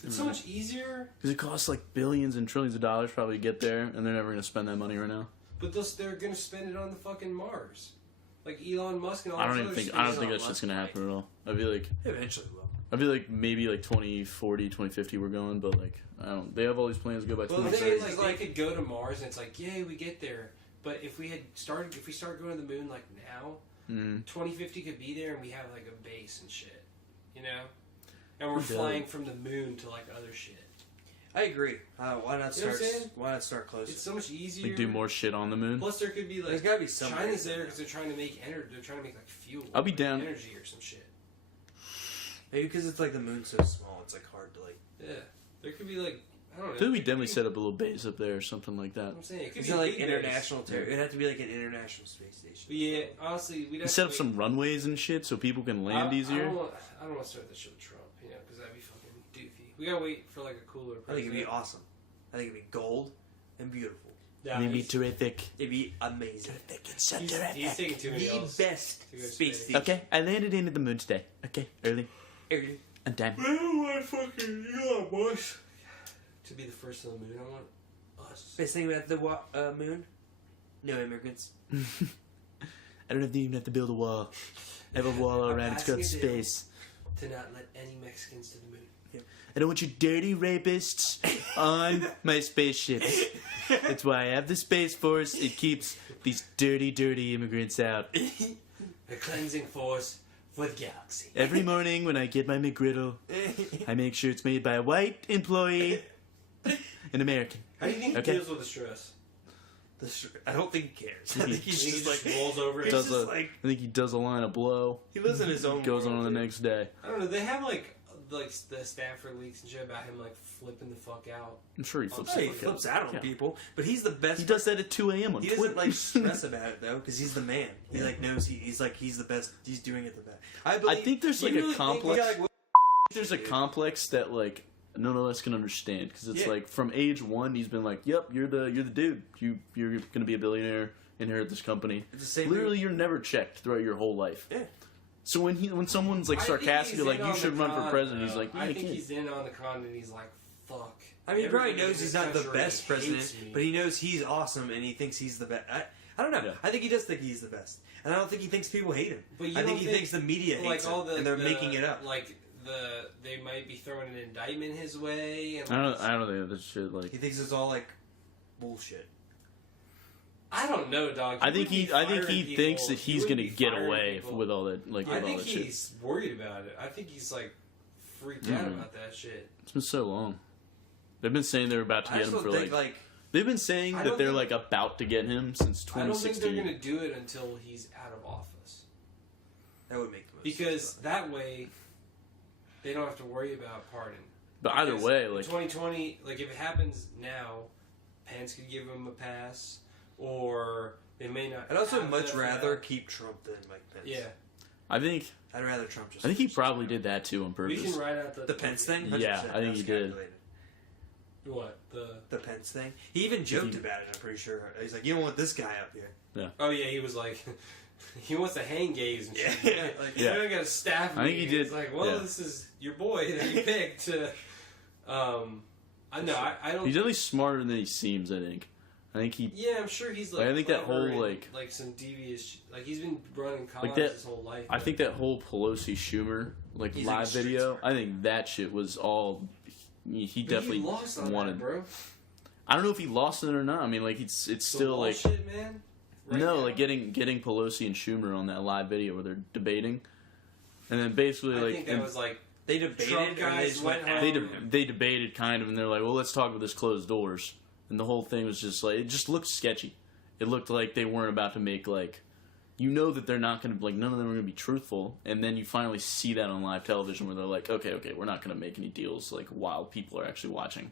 It's so much easier. Because it costs billions and trillions of dollars probably to get there, and they're never going to spend that money right now. But they're gonna spend it on the fucking Mars, like Elon Musk and all. I don't those even other think I don't stupid- think that shit's going to happen at all. I feel like Eventually will. maybe 2040, 2050 we're going, but I don't. They have all these plans to go by Well, the 2030. thing is, They could go to Mars and it's yay, we get there. But if we start going to the moon now, 2050 could be there and we have a base and shit, you know, and we're We're flying done. from the moon to other shit. I agree. Why not You know what start? I'm saying? Why not start closer? It's so much easier. Do more shit on the moon. Plus, there could be There's gotta be some China's way. there because they're trying to make energy. They're trying to make fuel. I'll be down. Energy or some shit. Maybe because it's the moon's so small, it's hard to Yeah, there could be I don't know. I think we It could definitely be- set up a little base up there or something like that. I'm saying it could Is be it a big base. international territory? It'd have to be an international space station. But yeah, honestly, we'd You have set to up wait. some runways and shit so people can land easier. I don't want to start this shit with Trump, because that'd be fucking doofy. We gotta wait for a cooler president. I think it'd be awesome. I think it'd be gold and beautiful. Yeah, Maybe he's, terrific. It'd be amazing. It's so he's taking too many The L's. best To go to space space. station. Okay, I landed into the moon today. Okay, early and time. I don't want fucking Elon Musk to be the first on the moon. I want us. Best thing about the moon? No immigrants. I don't even have to build a wall. I have a wall all around. It's called space. To not let any Mexicans to the moon. I don't want you dirty rapists on my spaceship. That's why I have the Space Force. It keeps these dirty, dirty immigrants out. A cleansing force for the galaxy. Every morning when I get my McGriddle, I make sure it's made by a white employee, an American. How do you think he Okay. deals with the stress? I don't think he cares. I think he's He just just like rolls over it. He's just like I think he does a line of blow. he lives in his own. Goes world, on the dude. next day. I don't know. They have like the Stanford leaks and shit about him like flipping the fuck out. I'm sure he flips. Yeah, the he fuck flips out on Yeah. people, but he's the best. He does that at 2 a.m. on He Twitter. doesn't like stress about it though, because he's the man. He like knows he's the best. He's doing it the best. I think there's like a complex. There's a Dude. complex that like none of us can understand because it's Yeah. like from age one he's been like, "Yep, you're the dude. You're gonna be a billionaire, inherit this company." It's the same Literally, you're never checked throughout your whole life. Yeah. So when someone's like sarcastically like, "You should run for president," he's like, "Yeah, I you think can." he's in on the con and he's like, fuck. I mean, he probably Everybody knows in he's this not the country best president, hates me. but he knows he's awesome and he thinks he's the best. I don't know. Yeah. I think he does think he's the best, and I don't think he thinks people hate him. But you I don't think he thinks the media hates him, and they're making it up. Like they might be throwing an indictment his way. And I don't think that shit like. He thinks it's all like bullshit. I don't know, dog. I think he thinks that he's gonna get away with with all that like I with all think that shit. he's worried about it. I think he's like freaked out about that shit. It's been so long. They've been saying they're about to I get just him don't for think like. like They've been saying I that don't they're think- like about to get him since I don't think 2016. they're gonna do it until he's out of office. that would make the most Because sense. that way, they don't have to worry about pardon. But either Because way, in like 2020, like if it happens now, Pence could give him a pass, or they may not. I'd also have much enough rather now. keep Trump than Mike Pence. Yeah, I think I'd rather Trump just. I think he probably did that too on we purpose. can write out the Pence thing. Yeah, 100%, I think that's he did. calculated. What The Pence thing. He even joked he- about it. I'm pretty sure. He's like, "You don't want this guy up here." Oh yeah, he was like, he wants to hang gays and shit. Yeah, like, You don't got to staff me. I think he did- It's like, well, yeah. this is your boy that you picked. I know. I don't. He's at least smarter than he seems. I think he. Yeah, I'm sure he's like. I think that clever whole, and, like some devious. Like he's been running college that- his whole life. I think that whole Pelosi Schumer like He's live like street video. smart. I think that shit was all. He But definitely he lost on wanted. that, bro. I don't know if he lost it or not. I mean, like it's The still wall like shit, man. Right no, now. like getting Pelosi and Schumer on that live video where they're debating, and then basically I like think that was like They debated. Trump and guys they just went went home. they debated kind of, and they're like, well, let's talk with this closed doors, and the whole thing was just like it just looked sketchy. It looked like they weren't about to make like, you know that they're not going to like none of them are going to be truthful, and then you finally see that on live television where they're like, okay, we're not going to make any deals like while people are actually watching,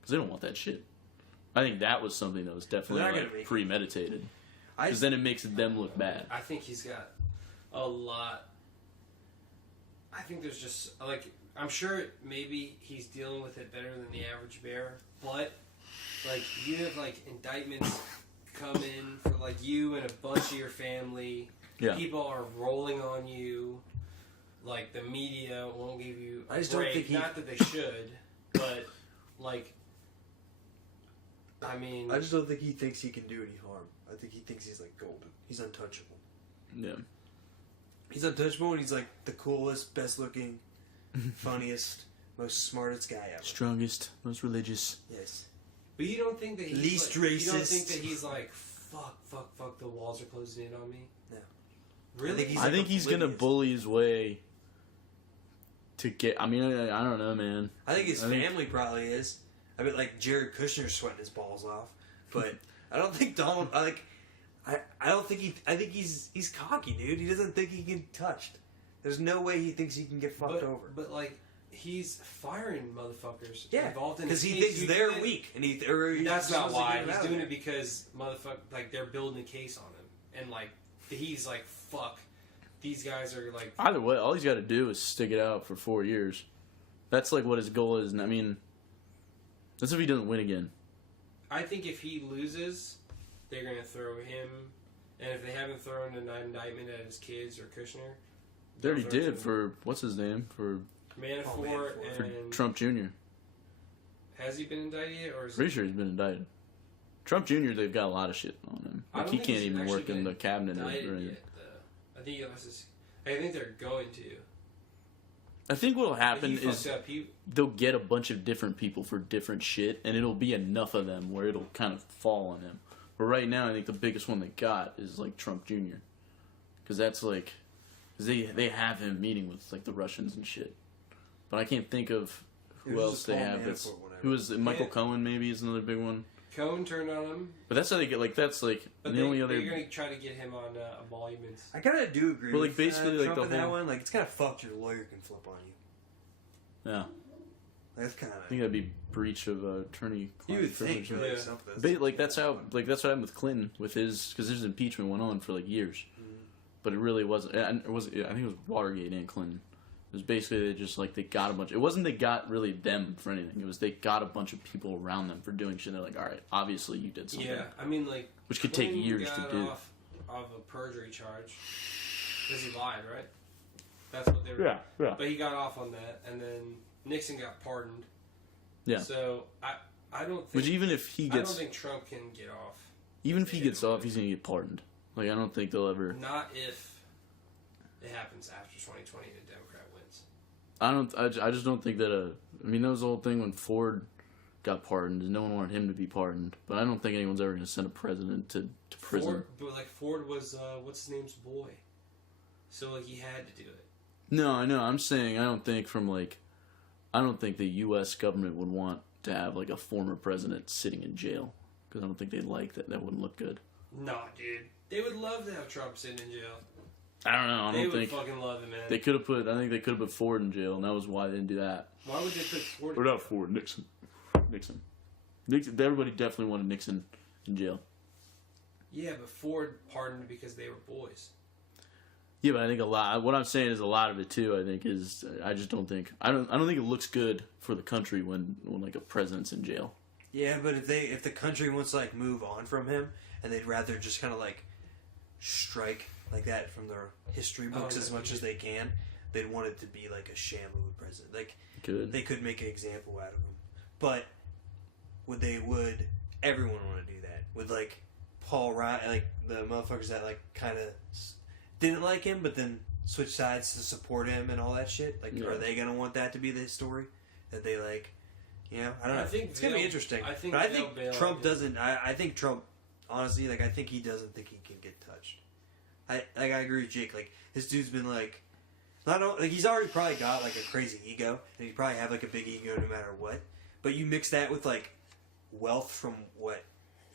because they don't want that shit. I think that was something that was definitely They're not gonna like make it. premeditated, I because then it makes them look bad. I think he's got a lot. I think there's just like I'm sure maybe he's dealing with it better than the average bear, but like you have like indictments come in for like you and a bunch of your family. Yeah. People are rolling on you. Like the media won't give you a I just don't break. think he- Not that they should, but like I mean I just don't think he thinks he can do any harm. I think he thinks he's like golden. He's untouchable. Yeah. He's untouchable, and he's like the coolest, best looking, funniest, most smartest guy ever. Strongest, most religious. Yes. But you don't think that he's Least like, You don't racist. think that he's like, fuck, the walls are closing in on me? No. Really? I think he's I like think he's gonna oblivious. bully his way to get. I mean, I don't know, man. I think his I think- family probably is. I mean, like Jared Kushner's sweating his balls off, but I don't think Donald. I don't think he. I think he's cocky, dude. He doesn't think he can get touched. There's no way he thinks he can get fucked over. But like, he's firing motherfuckers. Yeah, involved in because his he case. thinks You they're do it- weak, and he. That's not wants to why get them he's out of doing there. it because like they're building a case on him, and like he's like fuck, these guys are like. Either way, all he's got to do is stick it out for 4 years. That's like what his goal is. And I mean, that's if he doesn't win again. I think if he loses, they're gonna throw him, and if they haven't thrown an indictment at his kids or Kushner, They already throw did him. for what's his name for Manafort, Manafort. for and Trump Jr. has he been indicted yet, or is Pretty sure he's been indicted. Trump Jr. They've got a lot of shit on him. I Like don't he think can't he's even actually work in the been cabinet or indicted anything. yet, though. I think they're going to. I think what'll But happen he is fucked up. they'll get a bunch of different people for different shit, and it'll be enough of them where it'll kind of fall on him. But right now, I think the biggest one they got is like Trump Jr. Because that's like, cause they have him meeting with like the Russians and shit. But I can't think of It who was else just they Paul have. Manafort, That's whatever. who is Michael Yeah. Cohen? Maybe is another big one. Cohen turned on him. But that's how they get like that's like But the only they're other. going to try to get him on emoluments. I kind of do agree Well, like, with basically, like, Trump the in that whole- one. Like, it's kind of fucked your lawyer can flip on you. Yeah, That's kind I of... think that'd be breach of attorney. You would think, privilege. like, Yeah. something. Like that's how that's what happened with Clinton with his because his impeachment went on for like years, but it really wasn't. It was I think it was Watergate and Clinton. It was basically they got a bunch. It wasn't they got really them for anything. It was they got a bunch of people around them for doing shit. They're like, all right, obviously you did something. Yeah, I mean, like... Which could take Clinton years to got do. off of a perjury charge. Because he lied, right? That's what they were... Yeah. But he got off on that, and then Nixon got pardoned. Yeah. So, I don't think... Which even if he I don't gets think Trump can get off. even if he gets off, he's gonna get pardoned. Like I don't think they'll ever. Not if it happens after 2020 and a Democrat wins. I just don't think that. I mean, that was the whole thing when Ford got pardoned. No one wanted him to be pardoned, but I don't think anyone's ever going to send a president to prison. Ford was, what's his name's boy. So, like, he had to do it. No, I know. I'm saying I don't think the U.S. government would want to have like a former president sitting in jail because I don't think they'd like that. That wouldn't look good. Nah, dude. They would love to have Trump sitting in jail. I don't know. I They don't would think fucking love it, man. they could have put. I think they could have put Ford in jail, and that was why they didn't do that. Why would they put Ford Or not Ford, Nixon. Everybody definitely wanted Nixon in jail. Yeah, but Ford pardoned because they were boys. Yeah, but I think a lot. What I'm saying is a lot of it too. I think is I just don't think I don't think it looks good for the country when like a president's in jail. Yeah, but if the country wants to like move on from him and they'd rather just kind of like strike like that from their history books as much as they can, they'd want it to be like a Shamu president. Like they could make an example out of him, but would everyone want to do that? Would like Paul Ryan, like the motherfuckers that like kind of didn't like him, but then switch sides to support him and all that shit? Like, are they gonna want that to be the story that they like? You know, I don't know. I think it's gonna be interesting. I think Trump doesn't. I think Trump, honestly, like I think he doesn't think he can get touched. I agree with Jake. Like this dude's been like, like he's already probably got like a crazy ego, and he probably have like a big ego no matter what. But you mix that with like wealth from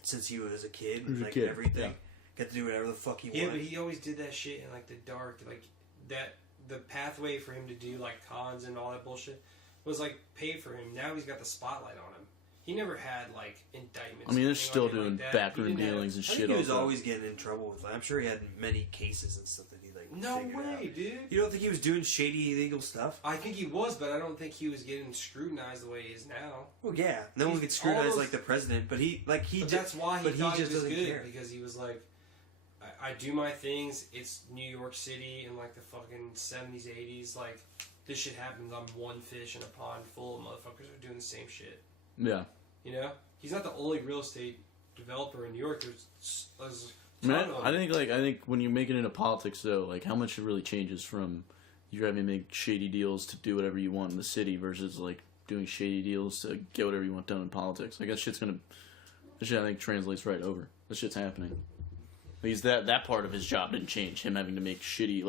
since he was a kid, and like everything. Yeah. Get to do whatever the fuck he Yeah, wanted. but he always did that shit in like the dark, like that. The pathway for him to do like cons and all that bullshit was like paid for him. Now he's got the spotlight on him. He never had like indictments. I mean, or they're anything still like doing that. backroom He didn't have- dealings and I think shit. he was all the always getting in trouble with. I'm sure he had many cases and stuff that he like. No figured way, out. dude. You don't think he was doing shady illegal stuff? I think he was, but I don't think he was getting scrutinized the way he is now. Well, yeah. No one gets all scrutinized those- like the president, but he But that's why he but thought he just was doesn't good care. because he was like, I do my things. It's New York City in like the fucking 70s, 80s. Like this shit happens. I'm one fish in a pond full of motherfuckers who are doing the same shit. Yeah. You know, he's not the only real estate developer in New York. There's a Man, ton of I them. think when you make it into politics though, like how much it really changes from you having to make shady deals to do whatever you want in the city versus like doing shady deals to get whatever you want done in politics. Like that shit I think translates right over. That shit's happening. Because that part of his job didn't change. Him having to make shitty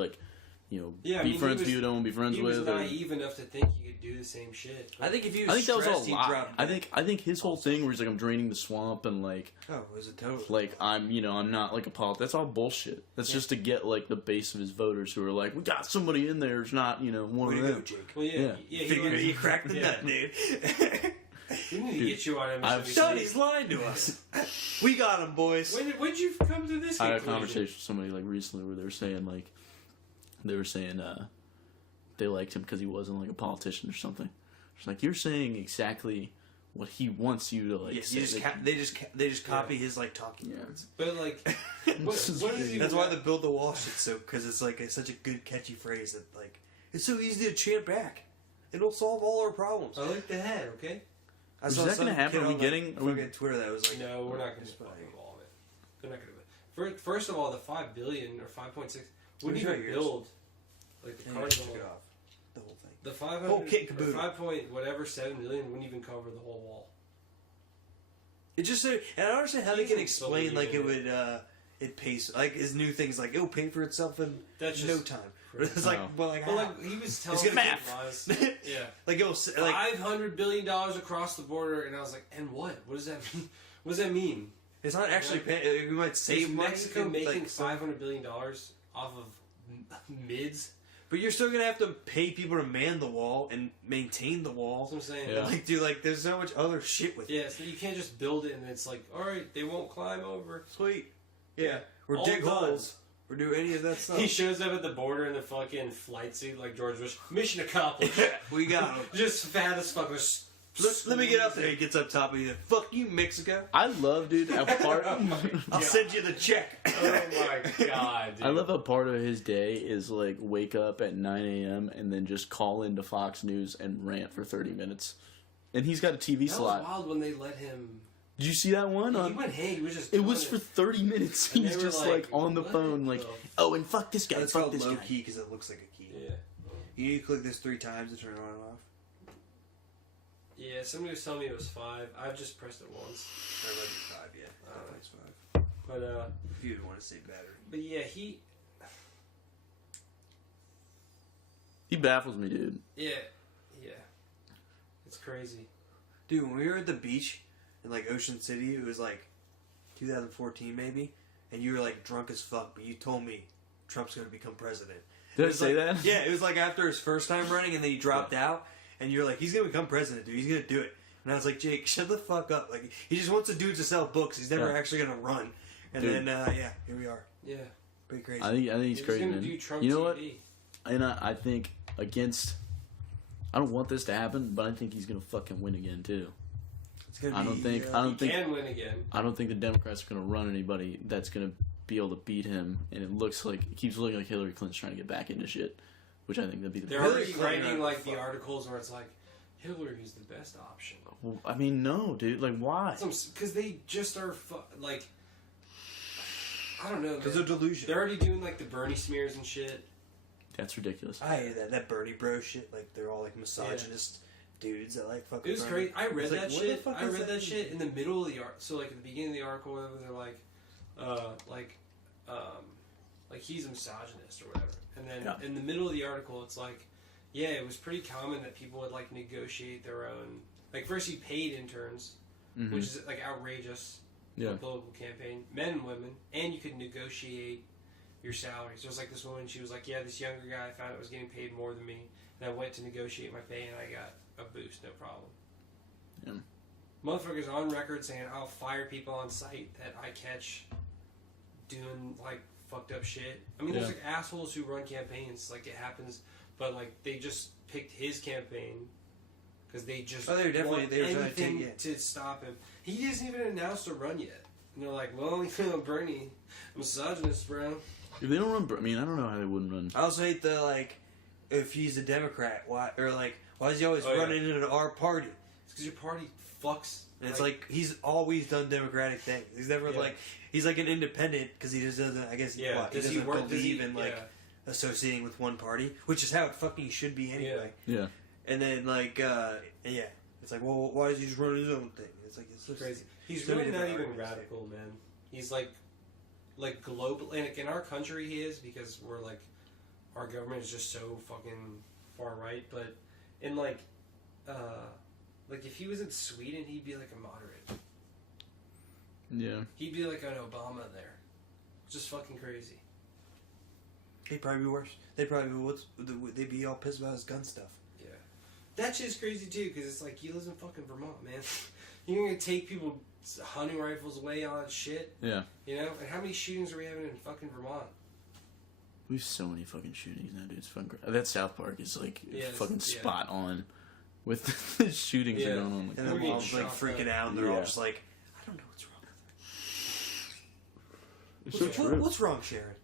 be friends with you don't be friends He with. was naive enough to think he could do the same shit. I think if he was I think that was stressed, a he'd lot. drop I dead. think his whole thing where he's like I'm draining the swamp and like Oh, it was a total. like I'm not like a politician. That's all bullshit. That's just to get like the base of his voters who are like we got somebody in there who's not one Way of to go, them. Jake. Well, Yeah. Figured he cracked the nut, dude. We need to get you on I've MSNBC. Sonny's lying to us. We got him, boys. When'd you come to this I had a conclusion? conversation with somebody like recently where they were saying they liked him because he wasn't like a politician or something. It's like you're saying exactly what he wants you to like. Yeah, say. they just copy his like talking points. But like, what is he? That's why the build the wall shit's so because it's like such a good catchy phrase that like it's so easy to chant back. It'll solve all our problems. I like the head. Okay. I Is saw that some gonna happen? kid Are we on, getting? fucking Twitter that was like, No, we're not going to fucking involve it. They're not going to. First of all, the $5 billion or 5.6 wouldn't even build like the car. took it off. The whole thing. The 500 Oh, kit and or caboodle. 5 point whatever 7 million wouldn't even cover the whole wall. It just and I don't understand how they He's can in explain so like it many would it pays like his new things like it'll pay for itself in That's no just time. But it's like Oh. well like, But how? like he was telling It's gonna me math. lies. Yeah. like it'll like $500 billion across the border, and I was like, and what? What does that mean? What does that mean? it's not actually paying. We might save Is money. Mexico making like, $500 billion off of mids? but you're still gonna have to pay people to man the wall and maintain the That's wall. what I'm saying. Yeah. Like dude, like there's so much other shit with it. Yeah, so you can't just build it and it's like, all right, they won't climb over. Sweet. Yeah, we're All dig done. holes. We're doing any of that stuff. He shows up at the border in the fucking flight suit like George Bush. Mission accomplished. we got him. Just fat as fuck. Let me get up there. He gets up top of you. Fuck you, Mexico. I love, dude, a part. I'll send you the check. Oh my god, dude. I love a part of his day is like wake up at 9 a.m. and then just call into Fox News and rant for 30 minutes. And he's got a TV That slot. was wild when they let him. Did you see that one? He went, hey, he was just. It was doing for 30 minutes. And He's they were just like, like on the what phone, like, the oh, and fuck this guy, It's fuck called this low guy. key because it looks like a key. Yeah. You need to click this 3 times to turn it on and off. Yeah, somebody was telling me it was 5. I've just pressed it once. Or like 5, yeah. Definitely it's 5. But If you want to say battery. but yeah, he. He baffles me, dude. Yeah, yeah. It's crazy. Dude, when we were at the beach in like Ocean City, it was like 2014 maybe, and you were like drunk as fuck, but you told me Trump's going to become president. Did It I was say like, that? Yeah, it was like after his first time running, and then he dropped out, and you're like, he's going to become president, dude. He's going to do it. And I was like, Jake, shut the fuck up. Like, he just wants the dude to sell books. He's never Yeah. actually going to run. And Dude. then, yeah, here we are. Yeah. Pretty crazy. I think he's crazy, gonna man. do Trump You know what? TV. And I think against. I don't want this to happen, but I think he's gonna fucking win again too. It's gonna I don't be, think. uh, I don't He think. can win again. I don't think the Democrats are gonna run anybody that's gonna be able to beat him. And it keeps looking like Hillary Clinton's trying to get back into shit, which I think that'd be the. They're Hillary already Clinton writing are like the fuck. articles where it's like, Hillary's the best option. Well, I mean, no, dude. Like, why? Because they just are like, I don't know. Because man. of delusion. They're already doing like the Bernie smears and shit. That's ridiculous. I hate that Bernie bro shit. Like, they're all like misogynist dudes that like fucking. It was Bernie. crazy. I read It's like, that what the shit. fuck I does read that mean? shit in the middle of the art. So like at the beginning of the article, whatever, they're like he's a misogynist or whatever. And then Yeah. in the middle of the article, it's like, yeah, it was pretty common that people would like negotiate their own. Like first, he paid interns, Mhm. which is like outrageous for Yeah. a political campaign, men and women, and you could negotiate your salaries. There was like this woman, she was like, yeah, this younger guy I found out was getting paid more than me, and I went to negotiate my pay, and I got a boost, no problem. Yeah. Motherfuckers on record saying I'll fire people on site that I catch doing like fucked up shit. I mean, there's Yeah. like assholes who run campaigns, like it happens, but like they just picked his campaign because they just Oh, they were definitely- want they were trying to anything take- yeah. to stop him. He hasn't even announced a run yet, and they're like, "Well, you know, Bernie, misogynist, bro." If they don't run, I mean, I don't know how they wouldn't run. I also hate the like, if he's a Democrat, why is he always Oh, yeah. running into our party? It's because your party fucks. And it's like he's always done Democratic things. He's never Yeah. like he's like an independent because he just doesn't. I guess yeah, what, he does doesn't he work? believe in like yeah. associating with one party, which is how it fucking should be anyway. Yeah. And then like yeah, it's like well, why does he just run his own thing? It's like it's just Crazy. He's so many really not different even arguments. radical, man. He's like global. And like in our country, he is because we're like our government is just so fucking far right. But in like if he was in Sweden, he'd be like a moderate. Yeah. He'd be like an Obama there. Just fucking crazy. He'd probably be worse. They'd probably be they'd be all pissed about his gun stuff. Yeah, that shit's crazy too. Because it's like he lives in fucking Vermont, man. You're gonna take people hunting rifles away, all that shit. Yeah. You know, and how many shootings are we having in fucking Vermont? We have so many fucking shootings now, dude. It's fucking great. That South Park is like Yeah, fucking yeah. spot on with the shootings that Yeah. are going on. Like, And We're then getting mom's like shot freaking up. out, and they're all Yeah. just like, I don't know what's wrong with it's so her. true. What's wrong, Sharon?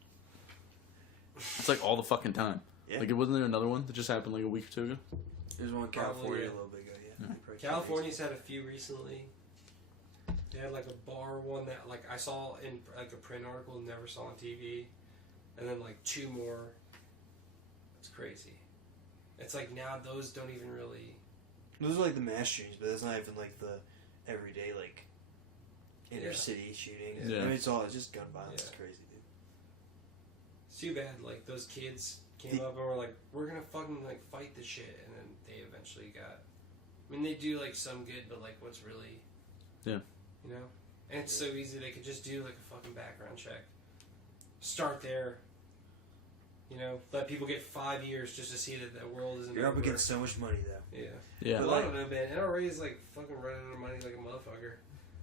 It's like all the fucking time. Yeah. Like, it wasn't there another one that just happened like a week or two ago? There's one in Probably, California yeah. a little bit ago, California's had a few recently. They had like a bar one that like I saw in like a print article, never saw on TV, and then like 2 more. It's crazy. It's like now those don't even really. Those are like the mass shootings, but that's not even like the everyday like inner city shootings. Yeah. I mean, it's just gun violence. It's crazy, dude. It's too bad. Like those kids came up and were like, "We're gonna fucking like fight this shit," and then they eventually got. I mean, they do like some good, but like, what's really. Yeah. You know, and it's so easy. They could just do like a fucking background check. Start there. You know, let people get 5 years just to see that the world isn't. You're up over. against so much money, though. Yeah. Yeah. But like, I don't know, man. NRA is like fucking running out of money like a motherfucker.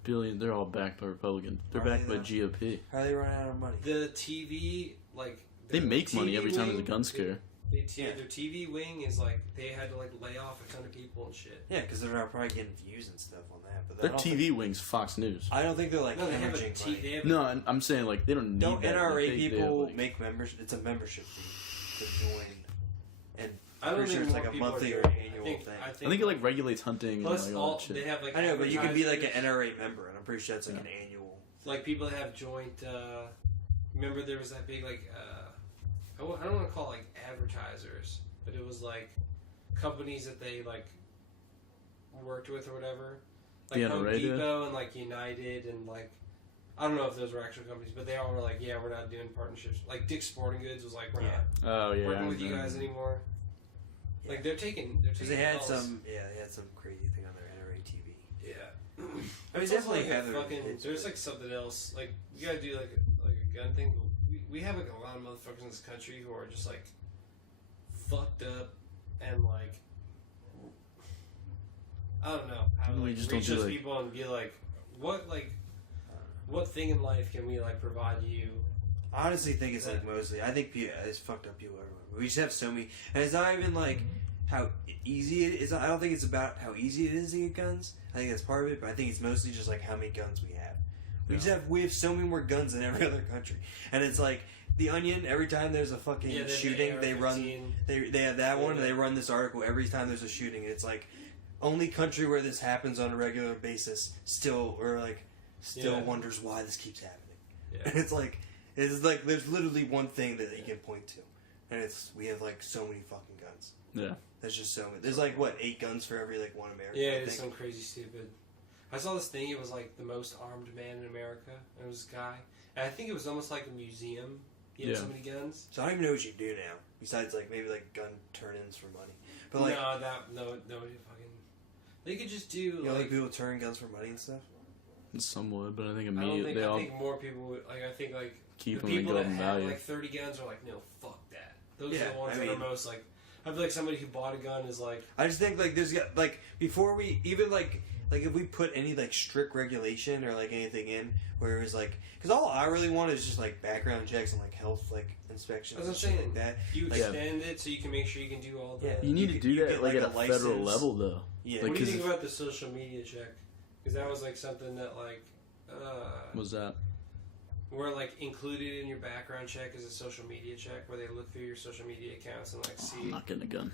Billion. They're all backed by Republicans. They're Are backed they by GOP. How are they running out of money? The TV, like. They make TV money every time there's a wing, gun scare. Their TV wing is like they had to like lay off a ton of people and shit. Yeah, because they're not probably getting views and stuff on that. But Their TV wing's Fox News. I don't think they're like No, they have a hemorrhaging T. money. They have No, I'm saying like they don't need Don't that. NRA Like, they people have, like, make membership? It's a membership fee to join, and I don't pretty sure think it's like more a people monthly are or doing it. annual thing. I I think it like regulates hunting plus and like, all all that shit. they have like. I know, but you could be like an advertisers. NRA member, and I'm pretty sure that's like an annual. Like people that have joint. Remember there was that big like. I don't want to call it like advertisers, but it was like companies that they like worked with or whatever. Like The Home NRA did? Depot and like United and like I don't know if those were actual companies, but they all were like, yeah, we're not doing partnerships. Like Dick's Sporting Goods was like, we're not Oh yeah. working I with you remember. guys anymore. Yeah. Like they're taking Because they had calls. they had some crazy thing on their NRA TV. Yeah. I mean, It's definitely also like have a their fucking. hits, There's but- like something else. Like you gotta do like a gun thing. But we have like a lot of motherfuckers in this country who are just like fucked up and like I don't know how to We like just reach don't do, those like- people and be like what thing in life can we like provide you? I honestly think it's like mostly. I think it's fucked up people everywhere. We just have so many, and it's not even like how easy it is. I don't think it's about how easy it is to get guns. I think that's part of it, but I think it's mostly just like how many guns we have. We have so many more guns than every other country, and it's like The Onion. Every time there's a fucking Yeah, shooting, they run. AR-15. They have that one, and they run this article every time there's a shooting. And it's like only country where this happens on a regular basis still wonders why this keeps happening. Yeah. And it's like there's literally one thing that they can point to, and it's we have like so many fucking guns. Yeah. There's just so many. There's like what 8 guns for every like one American. Yeah, I it's think. some crazy stupid. I saw this thing. It was like the most armed man in America. And it was this guy, and I think it was almost like a museum. He had Yeah. so many guns. So I don't even know what you do now besides like maybe like gun turn-ins for money. But like nobody fucking. They could just do you know, like. like people turn guns for money and stuff. Some would, but I think I don't immediately think. they I all think more people would like. I think like keep the them and people go that up in have value. like 30 guns are like, no, fuck that. Those Yeah, are the ones I that are mean- most like. I feel like somebody who bought a gun is like. I just think like there's like before we even like if we put any like strict regulation or like anything in where it was like because all I really want is just like background checks and like health like inspections That's and what I'm shit like saying. that. You Like, extend it so you can make sure you can do all the. Yeah. You need you to could- do you that get, like like, at a a federal license. level though. Yeah. Like, What do you 'cause think about the social media check? Because that was like something that like. was that? Where like included in your background check is a social media check where they look through your social media accounts and like I'm see. not getting a gun.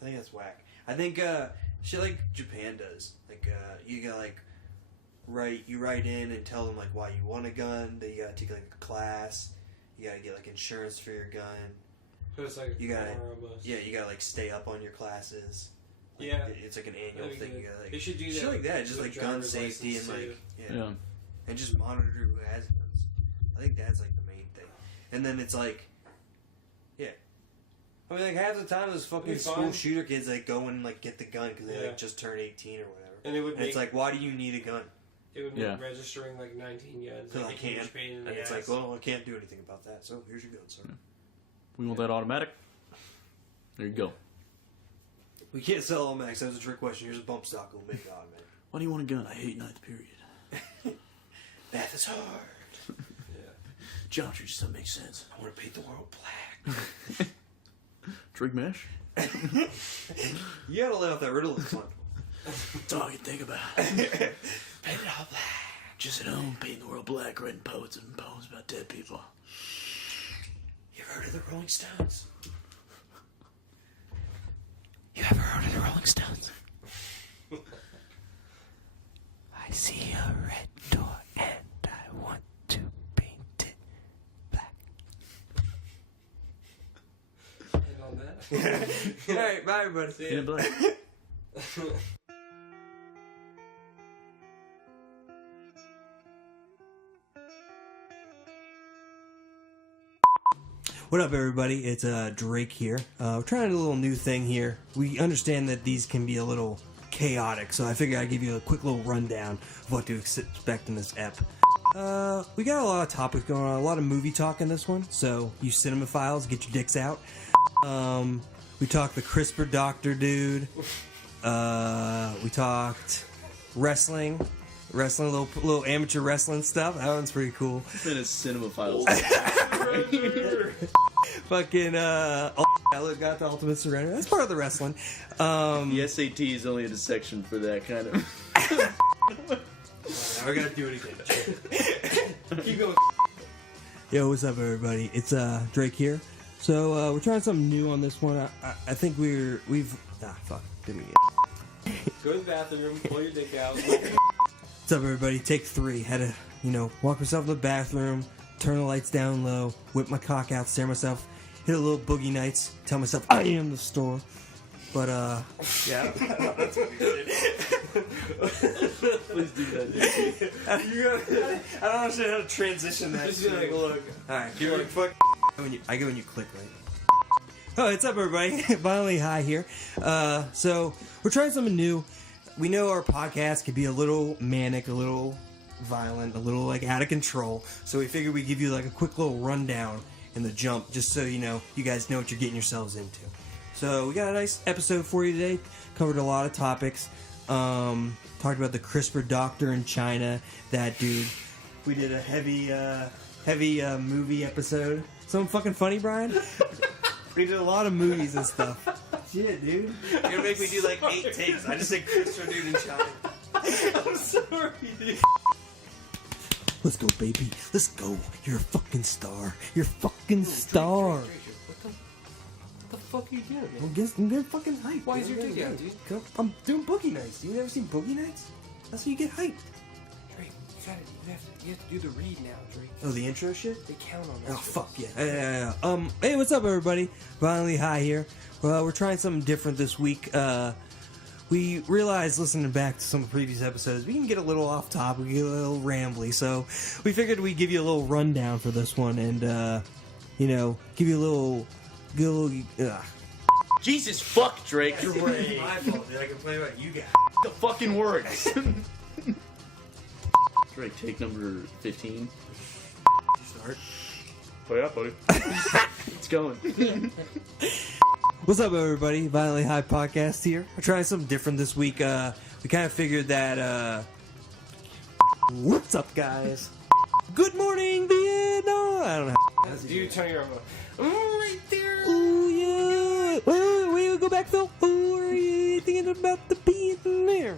I think that's whack. I think shit like Japan does. Like you gotta like write in and tell them like why you want a gun. Then you gotta take like a class. You gotta get like insurance for your gun. So it's like You gotta- almost. Yeah, you gotta like stay up on your classes. Like, Yeah. it's like an annual That'd be thing. good. You gotta like They should do shit that like that. Just with like gun driver's safety and license, like too. Yeah. and just monitor who has guns. I think that's like the main thing. And then it's like, yeah. I mean, like half the time those fucking It'd be school fine. shooter kids like go and like get the gun because they Yeah. like just turned 18 or whatever. And it would And make it's like, why do you need a gun? it would make Yeah. registering like 19 guns Because like I a huge can't. pain in And the it's ass. like, well, I can't do anything about that. So here's your gun, sir. We want that automatic. There you go. We can't sell automatics. That was a trick question. Here's a bump stock. We'll make it automatic. Why do you want a gun? I hate ninth period. Math is hard. Yeah. Geometry just doesn't make sense. I want to paint the world black. Trig mesh? You gotta let off that riddle. It's fun. That's all I can think about. Paint it all black. Just at home, painting the world black, writing poets and poems about dead people. You ever heard of the Rolling Stones? You ever heard of the Rolling Stones? see a red door and I want to paint it black. And on that. All right, bye everybody. See In ya. black. What up, everybody? It's Drake here. We're trying a little new thing here. We understand that these can be a little chaotic, so I figured I'd give you a quick little rundown of what to expect in this ep. We got a lot of topics going on, a lot of movie talk in this one, so you cinemaphiles, get your dicks out. We talked the CRISPR doctor dude. We talked wrestling, little amateur wrestling stuff. That one's pretty cool. Been a cinemaphile. Fucking got the ultimate surrender. That's part of the wrestling. The SAT is only in a section for that kind of. Now we're gonna do it again. Keep going. Yo, what's up, everybody? It's Drake here. So we're trying something new on this one. I think we've fuck. Didn't we Go to the bathroom, pull your dick out. What's up, everybody? Take 3. Had to, walk myself in the bathroom, turn the lights down low, whip my cock out, stare myself, hit a little boogie nights, tell myself I am the store. But yeah. Please do that. Dude. I don't understand how to transition that. Just be like, look. All right, give me fuck. I go when you click, right? Oh, what's up, everybody? Finally, hi here. So we're trying something new. We know our podcast can be a little manic, a little violent, a little like out of control. So we figured we'd give you like a quick little rundown in the jump, just so you guys know what you're getting yourselves into. So we got a nice episode for you today. Covered a lot of topics. Talked about the CRISPR doctor in China. That dude. We did a heavy movie episode. Something fucking funny, Brian? We did a lot of movies and stuff. Shit, dude. You're gonna make me do like 8 takes. I just said CRISPR dude in China. I'm sorry, dude. Let's go, baby. Let's go. You're a fucking star. You're a fucking star. What the fuck are you doing, man? I'm getting fucking hyped. Why is your dick out, dude? I'm doing Boogie Nights. You never seen Boogie Nights? That's how you get hyped. Drake, you have to do the read now, Drake. Oh, the intro shit? They count on that. Oh, fuck yeah. Hey, what's up, everybody? Finally, hi here. Well, we're trying something different this week. We realized, listening back to some of the previous episodes, we can get a little off topic, get a little rambly, so we figured we'd give you a little rundown for this one and, give you a little... Jesus fuck, Drake. You're right. My fault, dude. I complain about you guys. The fucking words. Drake, take number 15. Start. Oh yeah, buddy. It's going. What's up, everybody? Violently High Podcast here. We're trying something different this week. We kind of figured that, what's up, guys? Good morning, Vietnam! I don't know how Dude, turn your phone. Right there. Ooh, yeah. Wait, go back, Phil. Ooh, are you thinking about the being there?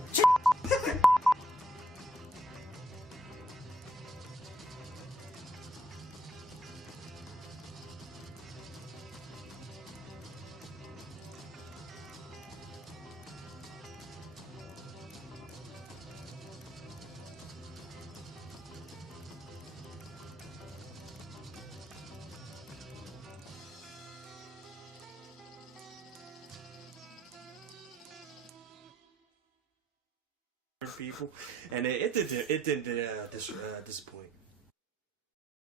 People, and it didn't disappoint.